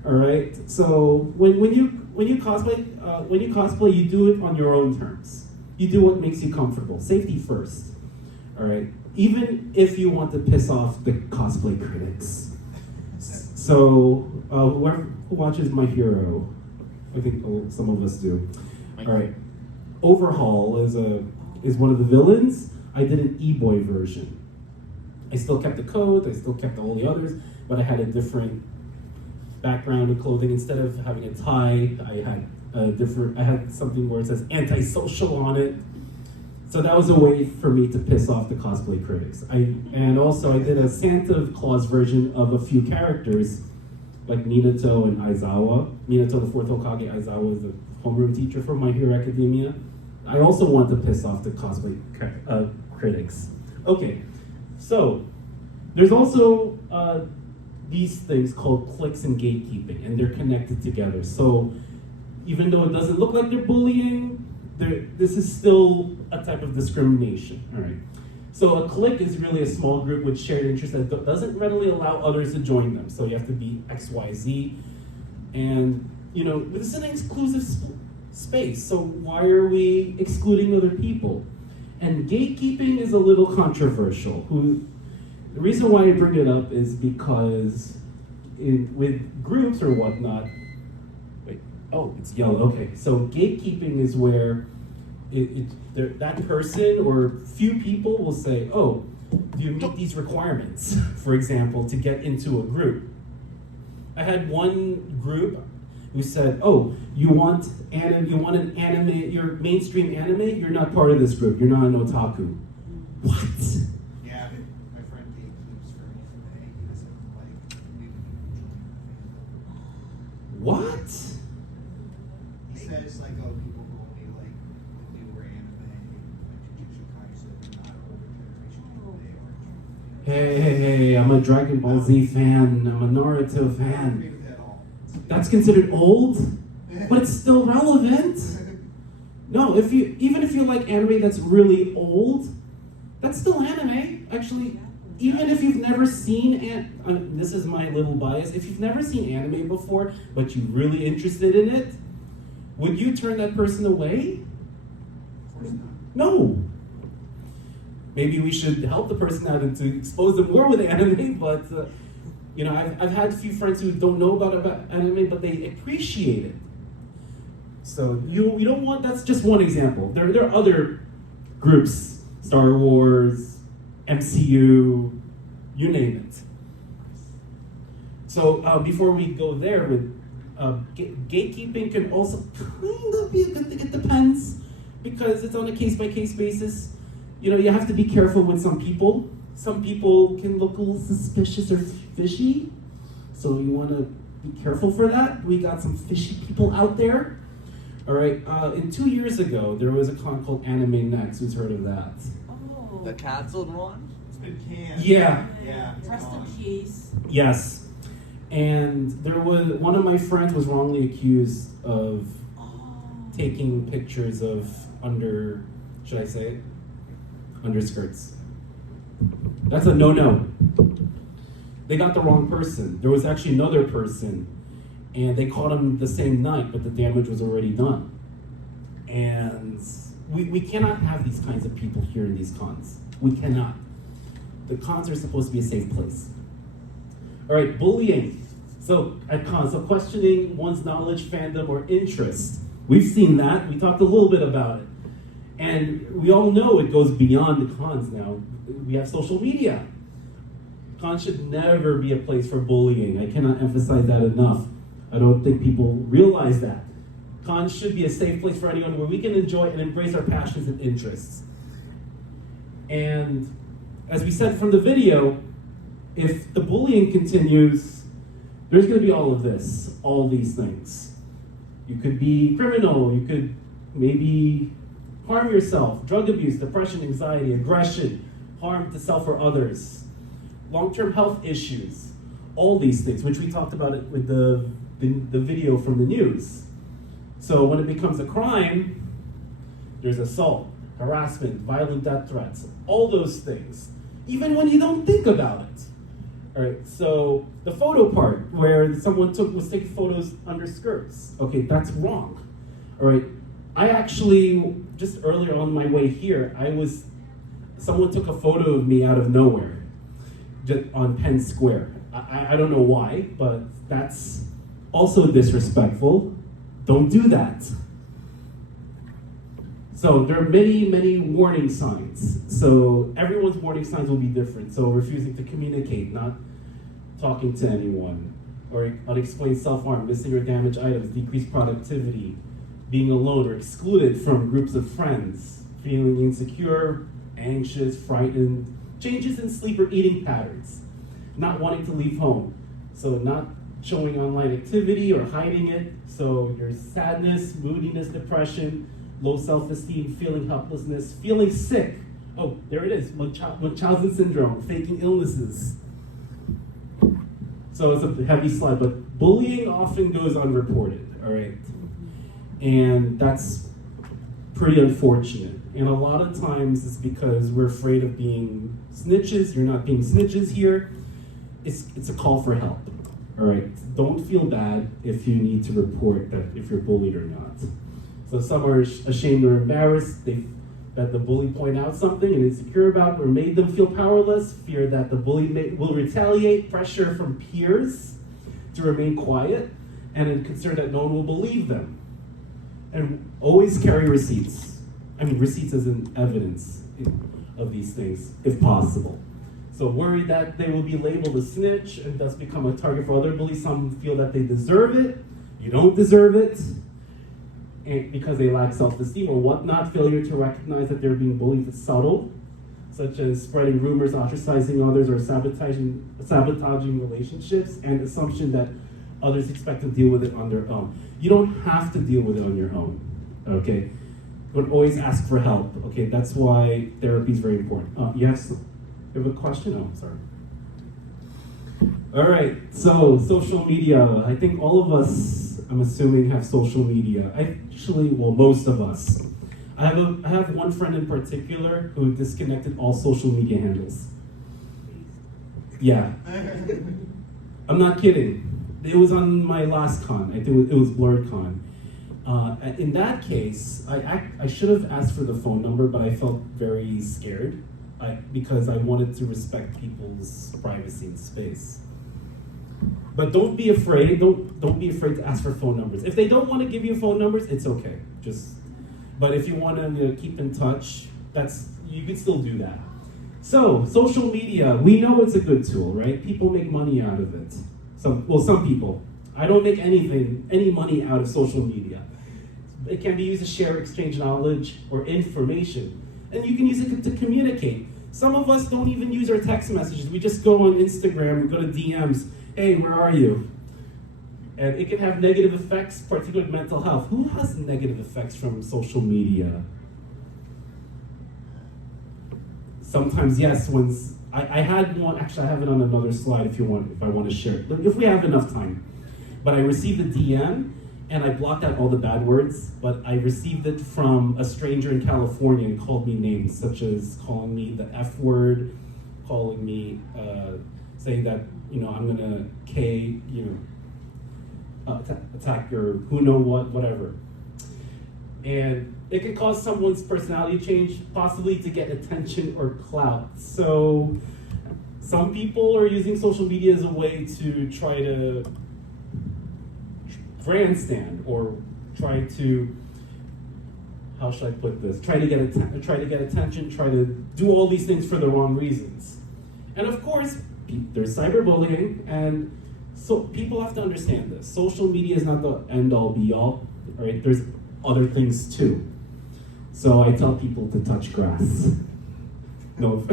All right. So when you cosplay, you do it on your own terms. You do what makes you comfortable. Safety first. All right. Even if you want to piss off the cosplay critics. So who watches My Hero? I think some of us do. All right. Overhaul is one of the villains. I did an e-boy version. I still kept the coat, I still kept all the others, but I had a different background and clothing. Instead of having a tie, I had something where it says antisocial on it. So that was a way for me to piss off the cosplay critics. And also I did a Santa Claus version of a few characters, like Minato and Aizawa. Minato, the fourth Hokage, Aizawa is the homeroom teacher from My Hero Academia. I also want to piss off the cosplay critics. Okay, so there's also these things called cliques and gatekeeping, and they're connected together. So even though it doesn't look like they're bullying, this is still a type of discrimination. All right. So a clique is really a small group with shared interests that doesn't readily allow others to join them. So you have to be XYZ, and you know, this is an exclusive space. So why are we excluding other people? And gatekeeping is a little controversial. The reason why I bring it up is because with groups or whatnot, oh, it's yellow, okay. So gatekeeping is where that person or few people will say, oh, do you meet these requirements, for example, to get into a group? I had one group who said, oh, you want an anime, you're mainstream anime, you're not part of this group, you're not an otaku. What? Yeah, my friend gatekeeps for anime. He doesn't like new people joining the fandom. What? He says like, oh, people who only like newer anime, like Jujutsu Kaisen, not older generation people, they are. Hey, I'm a Dragon Ball Z fan, I'm a Naruto I fan. agree with that all. That's considered old, but it's still relevant. No, even if you like anime that's really old, that's still anime. Actually, even if you've never seen this is my little bias. If you've never seen anime before, but you're really interested in it, would you turn that person away? Of course not. No. Maybe we should help the person out and to expose them more with anime, but you know, I've had a few friends who don't know about anime, but they appreciate it. So you don't want, that's just one example. There are other groups, Star Wars, MCU, you name it. So before we go there, with gatekeeping can also kind of be a good thing. It depends, because it's on a case-by-case basis. You know, you have to be careful with some people. Some people can look a little suspicious or fishy, so you want to be careful for that. We got some fishy people out there. All right, 2 years ago, there was a con called Anime Next. Who's heard of that? Oh. The canceled one? It's been canned. Yeah. Yeah. Rest in peace. Yes. And there was, one of my friends was wrongly accused of taking pictures of should I say it? Underskirts. That's a no-no. They got the wrong person. There was actually another person, and they caught him the same night, but the damage was already done. And we cannot have these kinds of people here in these cons. We cannot. The cons are supposed to be a safe place. All right, bullying. So at cons, so questioning one's knowledge, fandom, or interest. We've seen that. We talked a little bit about it. And we all know it goes beyond the cons now. We have social media. Cons should never be a place for bullying. I cannot emphasize that enough. I don't think people realize that. Cons should be a safe place for anyone where we can enjoy and embrace our passions and interests. And as we said from the video, if the bullying continues, there's going to be all of this, all these things. You could be criminal, you could maybe harm yourself, drug abuse, depression, anxiety, aggression, harm to self or others, long-term health issues, all these things, which we talked about it with the video from the news. So when it becomes a crime, there's assault, harassment, violent death threats, all those things, even when you don't think about it. All right, so the photo part, where someone was taking photos under skirts. Okay, that's wrong. All right, I actually, just earlier on my way here, someone took a photo of me out of nowhere, just on Penn Square. I don't know why, but that's also disrespectful. Don't do that. So there are many, many warning signs. So everyone's warning signs will be different. So refusing to communicate, not talking to anyone, or unexplained self-harm, missing or damaged items, decreased productivity, being alone or excluded from groups of friends, feeling insecure, anxious, frightened, changes in sleep or eating patterns, not wanting to leave home. So not showing online activity or hiding it. So your sadness, moodiness, depression, low self-esteem, feeling helplessness, feeling sick. Oh, there it is, Munchausen syndrome, faking illnesses. So it's a heavy slide, but bullying often goes unreported, all right? And that's pretty unfortunate. And a lot of times it's because we're afraid of being snitches. You're not being snitches here. It's a call for help, all right? Don't feel bad if you need to report that if you're bullied or not. So some are ashamed or embarrassed. They that the bully point out something and insecure about or made them feel powerless, fear that the bully will retaliate, pressure from peers to remain quiet, and a concern that no one will believe them. And always carry receipts. I mean, receipts as in evidence of these things, if possible. So worried that they will be labeled a snitch and thus become a target for other bullies. Some feel that they deserve it. You don't deserve it. And because they lack self-esteem or whatnot, failure to recognize that they're being bullied is subtle, such as spreading rumors, ostracizing others, or sabotaging relationships, and assumption that others expect to deal with it on their own. You don't have to deal with it on your own, okay? But always ask for help, okay? That's why therapy is very important. Yes, you have a question? Oh, sorry. All right, so social media. I think all of us, I'm assuming, have social media. Actually, well, most of us. I have one friend in particular who disconnected all social media handles. Yeah. I'm not kidding. It was on my last con. I think it was BlurredCon. In that case, I should have asked for the phone number, but I felt very scared because I wanted to respect people's privacy and space. But don't be afraid. Don't be afraid to ask for phone numbers. If they don't want to give you phone numbers, it's okay. But if you want to keep in touch, you can still do that. So social media, we know it's a good tool, right? People make money out of it. Some people. I don't make any money out of social media. It can be used to share, exchange knowledge or information. And you can use it to communicate. Some of us don't even use our text messages. We just go on Instagram, we go to DMs. Hey, where are you? And it can have negative effects, particularly with mental health. Who has negative effects from social media? Sometimes, yes. I had one, actually I have it on another slide if I want to share it, if we have enough time. But I received a DM, and I blocked out all the bad words, but I received it from a stranger in California and called me names, such as calling me the F word, calling me, saying that, I'm gonna attack your who know whatever. And it can cause someone's personality change, possibly to get attention or clout. So some people are using social media as a way to try to grandstand or try to, how should I put this? Try to get attention, try to do all these things for the wrong reasons. And of course, there's cyberbullying, and so people have to understand this. Social media is not the end-all, be-all, right? There's other things too. So I tell people to touch grass. No.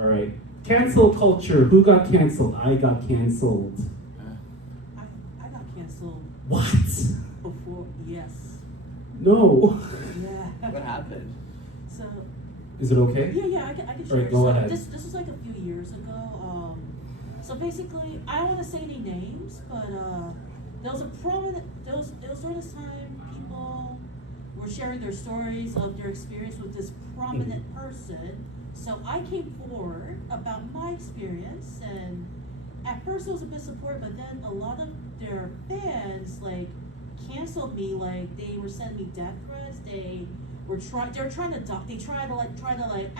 All right. Cancel culture. Who got canceled? I got canceled. I got canceled. What? Before, yes. No. Yeah. What happened? So. Is it okay? Yeah, I can share. All right, go ahead. This was like a few years ago. So basically, I don't want to say any names, but there was during this time people were sharing their stories of their experience with this prominent person. So I came forward about my experience, and at first it was a bit support, but then a lot of their fans canceled me. They were sending me death threats. I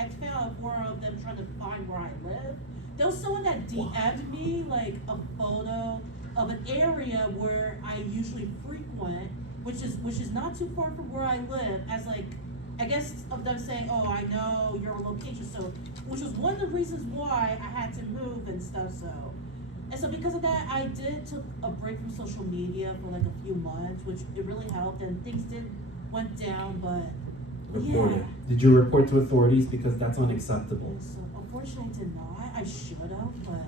found 4 of them trying to find where I live. There was someone that DM'd me a photo of an area where I usually frequent, which is not too far from where I live, as I guess of them saying, oh, I know your location, so, which was one of the reasons why I had to move and stuff, and so because of that, I took a break from social media for a few months, which it really helped, and things went down, but Report it. Did you report to authorities? Because that's unacceptable. So unfortunately I did not. I should have, but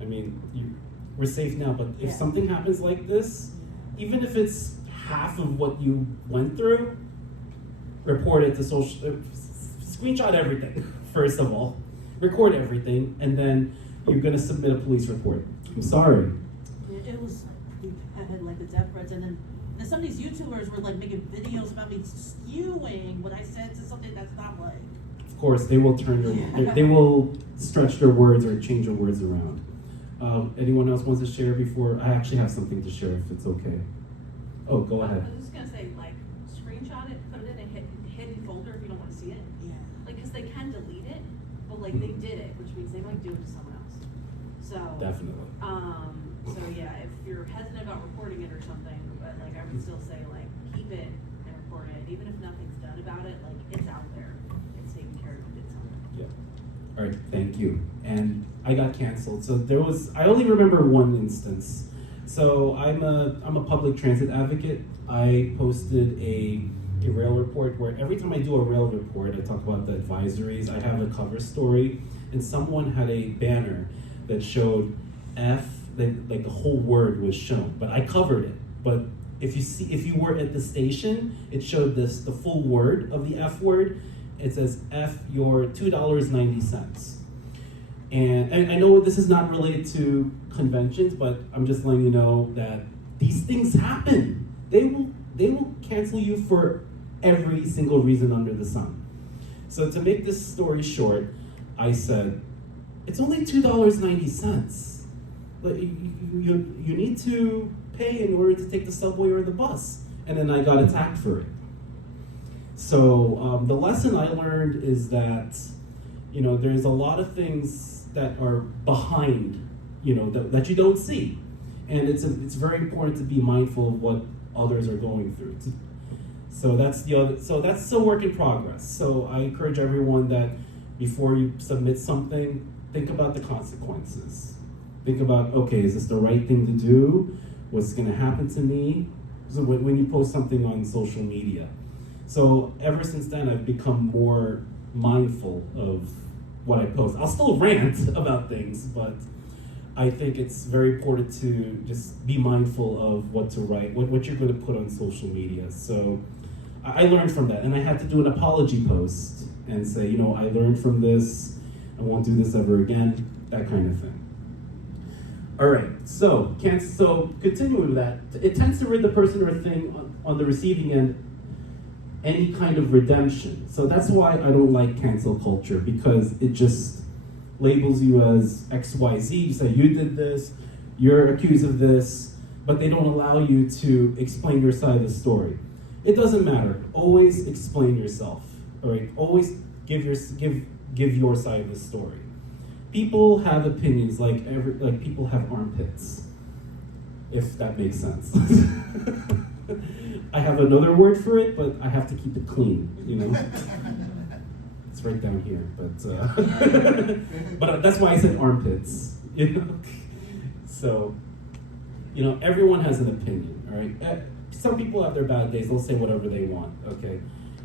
I mean, we're safe now, but if something happens like this, even if it's half of what you went through, report it to screenshot everything, first of all, record everything, and then you're gonna submit a police report. I'm sorry. It was, I had the death threats, and then some of these YouTubers were making videos about me skewing what I said to something that's not Of course, they will they will stretch their words or change their words around. Anyone else wants to share before? I actually have something to share if it's okay. Oh, go ahead. I was just gonna say, screenshot it, put it in a hidden folder if you don't want to see it. Yeah. Like, because they can delete it, but like they did it, which means they might do it to someone else. So Definitely. So yeah, if you're hesitant about reporting it or something, but like I would still say like keep it and report it, even if nothing's done about it. Like it's out there, it's taken care of. You did something. Yeah. All right, thank you. And I got canceled. So I only remember one instance. So I'm a public transit advocate. I posted a rail report where every time I do a rail report, I talk about the advisories. I have a cover story, and someone had a banner that showed F, like the whole word was shown, but I covered it. But if you were at the station, it showed the full word of the F word. It says F your $2.90. And I know this is not related to conventions, but I'm just letting you know that these things happen. They will cancel you for every single reason under the sun. So to make this story short, I said, it's only $2.90. But you need to pay in order to take the subway or the bus. And then I got attacked for it. So the lesson I learned is that, there's a lot of things that are behind, that you don't see. And it's very important to be mindful of what others are going through. So that's a work in progress. So I encourage everyone that before you submit something, think about the consequences. Think about, okay, is this the right thing to do? What's going to happen to me? So when you post something on social media. So ever since then, I've become more mindful of what I post. I'll still rant about things, but I think it's very important to just be mindful of what to write, what you're going to put on social media. So I learned from that, and I had to do an apology post and say, I learned from this, I won't do this ever again, that kind of thing. All right, so continuing with that, it tends to rid the person or thing on the receiving end any kind of redemption. So that's why I don't like cancel culture, because it just labels you as XYZ. You say you did this, you're accused of this, but they don't allow you to explain your side of the story. It doesn't matter. Always explain yourself. All right. Always give your side of the story. People have opinions, like people have armpits, if that makes sense. I have another word for it, but I have to keep it clean. It's right down here, but that's why I said armpits. So, everyone has an opinion. All right. Some people have their bad days. They'll say whatever they want. Okay.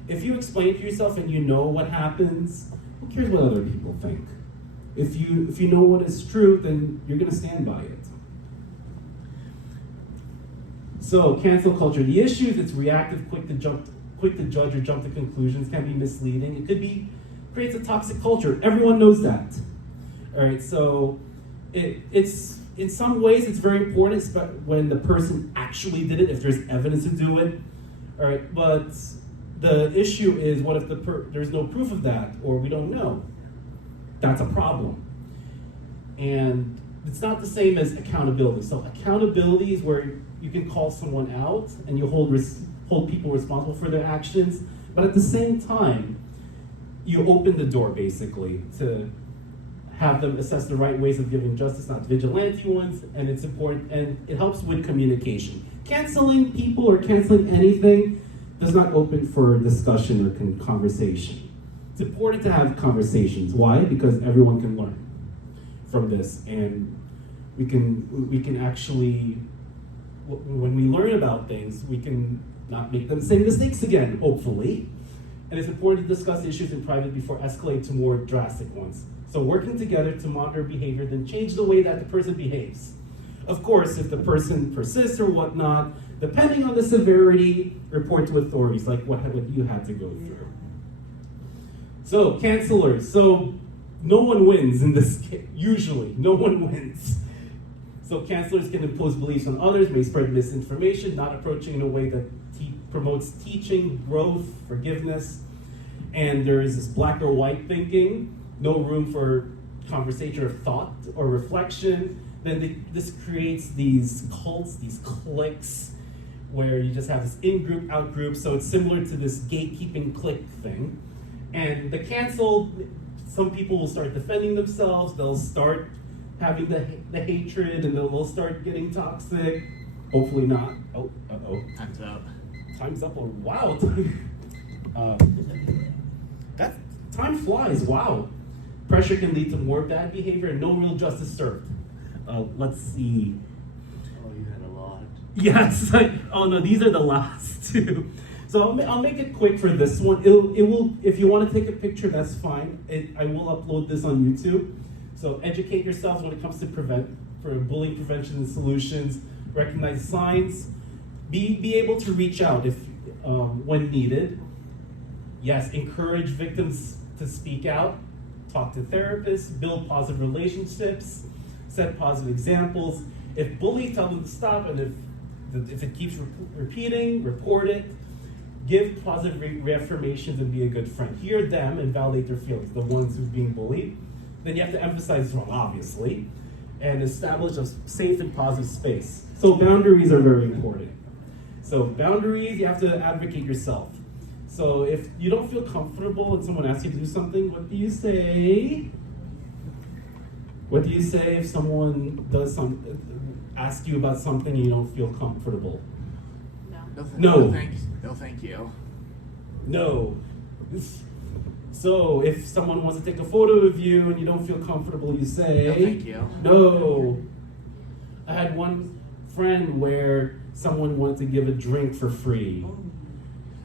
If you explain to yourself and you know what happens, who cares what other people think? If you know what is true, then you're going to stand by it. So, cancel culture. The issue is it's reactive, quick to judge or jump to conclusions, can be misleading. It creates a toxic culture. Everyone knows that. All right, so it's in some ways it's very important when the person actually did it, if there's evidence to do it. All right, but the issue is, what if there's no proof of that, or we don't know? That's a problem. And it's not the same as accountability. So accountability is where you can call someone out and you hold people responsible for their actions, but at the same time, you open the door basically to have them assess the right ways of giving justice, not vigilante ones, and it's important, and it helps with communication. Canceling people or canceling anything does not open for discussion or conversation. It's important to have conversations. Why? Because everyone can learn from this, and we can actually, when we learn about things, we can not make the same mistakes again, hopefully. And it's important to discuss issues in private before escalating to more drastic ones. So working together to monitor behavior, then change the way that the person behaves. Of course, if the person persists or whatnot, depending on the severity, report to authorities, like what you had to go through. So, cancelers. So, no one wins in this case. Usually, no one wins. So, cancelers can impose beliefs on others, may spread misinformation, not approaching in a way that promotes teaching, growth, forgiveness. And there is this black or white thinking, no room for conversation or thought or reflection. Then this creates these cults, these cliques, where you just have this in-group, out-group, so it's similar to this gatekeeping clique thing. And the cancel, some people will start defending themselves, they'll start having the hatred, and they'll start getting toxic. Hopefully not. Oh, uh-oh. Time's up. Time's up, oh, wow. That time flies, wow. Pressure can lead to more bad behavior and no real justice served. Let's see. Oh, you had a lot. Yes. Oh no, these are the last two. So I'll make it quick for this one. It will. If you want to take a picture, that's fine. I will upload this on YouTube. So educate yourselves when it comes to bullying prevention and solutions. Recognize signs. Be able to reach out if when needed. Yes, encourage victims to speak out. Talk to therapists. Build positive relationships. Set positive examples. If bullies, tell them to stop, and if it keeps repeating, report it. Give positive reaffirmations and be a good friend. Hear them and validate their feelings, the ones who are being bullied. Then you have to emphasize wrong, obviously, and establish a safe and positive space. So boundaries are very important. So boundaries, you have to advocate yourself. So if you don't feel comfortable and someone asks you to do something, what do you say? What do you say if someone asks you about something and you don't feel comfortable? No. No, thank you. No. So if someone wants to take a photo of you and you don't feel comfortable, you say, no, thank you. No. I had one friend where someone wanted to give a drink for free.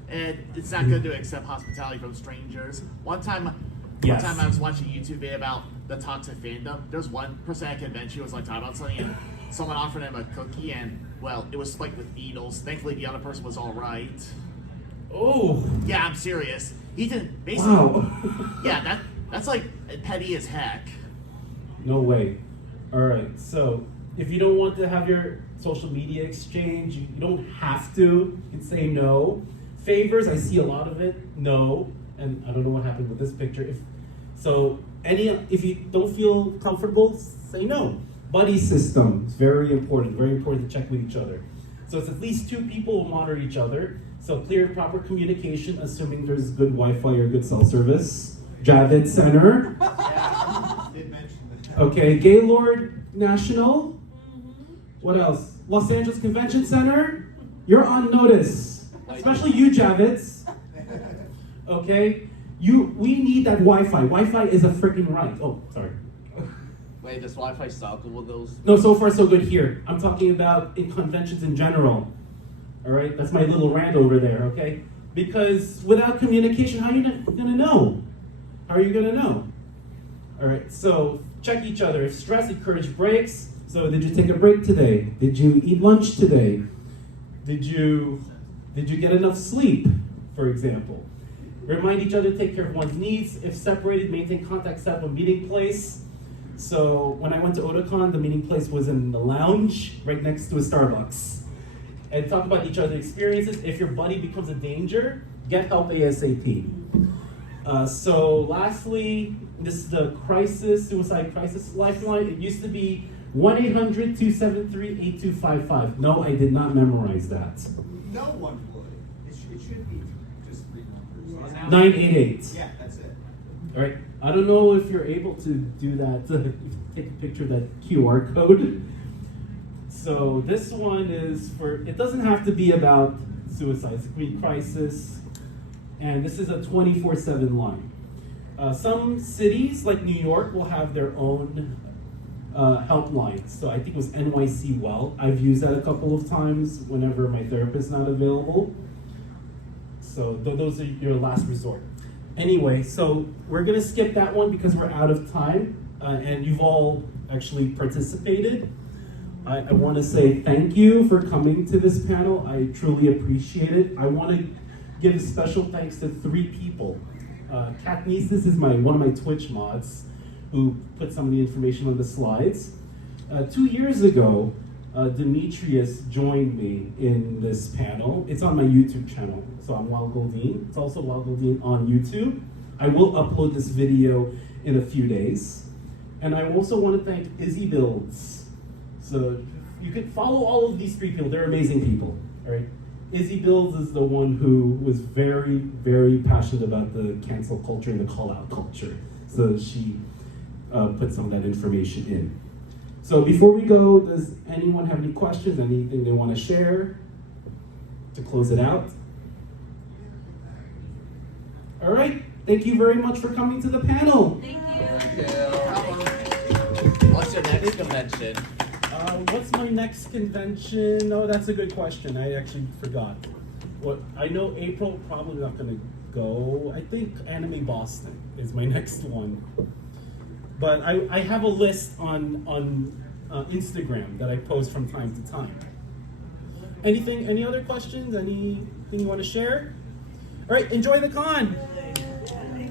And it's not good to accept hospitality from strangers. One time I was watching a YouTube video about the toxic fandom. There's one person at a convention was like talking about something, and someone offered him a cookie, and well, it was spiked with needles. Thankfully, the other person was all right. Oh. Yeah, I'm serious. He didn't basically. Wow. Yeah, that's like petty as heck. No way. All right. So if you don't want to have your social media exchange, you don't have to. You can say no. Favors, I see a lot of it. No, and I don't know what happened with this picture. If you don't feel comfortable, say no. Buddy system is very important to check with each other. So it's at least two people who monitor each other. So clear, proper communication, assuming there's good Wi-Fi or good cell service. Javed Center. Yeah, did mention that. Okay, Gaylord National. What else? Los Angeles Convention Center. You're on notice. Especially you, Javits. Okay? We need that Wi-Fi. Wi-Fi is a freaking right. Oh, sorry. Wait, does Wi-Fi suck with those? No, so far so good here. I'm talking about in conventions in general. All right? That's my little rant over there, okay? Because without communication, how are you gonna know? How are you gonna know? All right, so check each other. If stress, encourage breaks. So did you take a break today? Did you eat lunch today? Did you get enough sleep, for example? Remind each other to take care of one's needs. If separated, maintain contact, set up a meeting place. So when I went to Otakon, the meeting place was in the lounge right next to a Starbucks. And talk about each other's experiences. If your buddy becomes a danger, get help ASAP. So lastly, this is the suicide crisis lifeline. It used to be 1-800-273-8255. No, I did not memorize that. No one would. It should be just 3 numbers. 988. Yeah, that's it. All right. I don't know if you're able to do that, take a picture of that QR code. So this one is it doesn't have to be about suicide. It could be crisis. And this is a 24/7 line. Some cities, like New York, will have their own helplines. So I think it was NYC Well. I've used that a couple of times whenever my therapist is not available. So those are your last resort. Anyway, so we're gonna skip that one because we're out of time, and you've all actually participated. I want to say thank you for coming to this panel. I truly appreciate it. I want to give special thanks to 3 people. Katniss is one of my Twitch mods who put some of the information on the slides. 2 years ago, Demetrius joined me in this panel. It's on my YouTube channel, so I'm Wild Goldine. It's also Wild Goldine on YouTube. I will upload this video in a few days. And I also want to thank Izzy Builds. So you could follow all of these 3 people. They're amazing people, all right? Izzy Bills is the one who was very, very passionate about the cancel culture and the call-out culture. So she put some of that information in. So before we go, does anyone have any questions, anything they want to share to close it out? All right, thank you very much for coming to the panel. Thank you. What's your next convention? What's my next convention? Oh, that's a good question. I actually forgot. What I know, April probably not going to go. I think Anime Boston is my next one. But I have a list on Instagram that I post from time to time. Any other questions? Anything you want to share? All right, enjoy the con.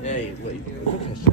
Hey, wait, quick question.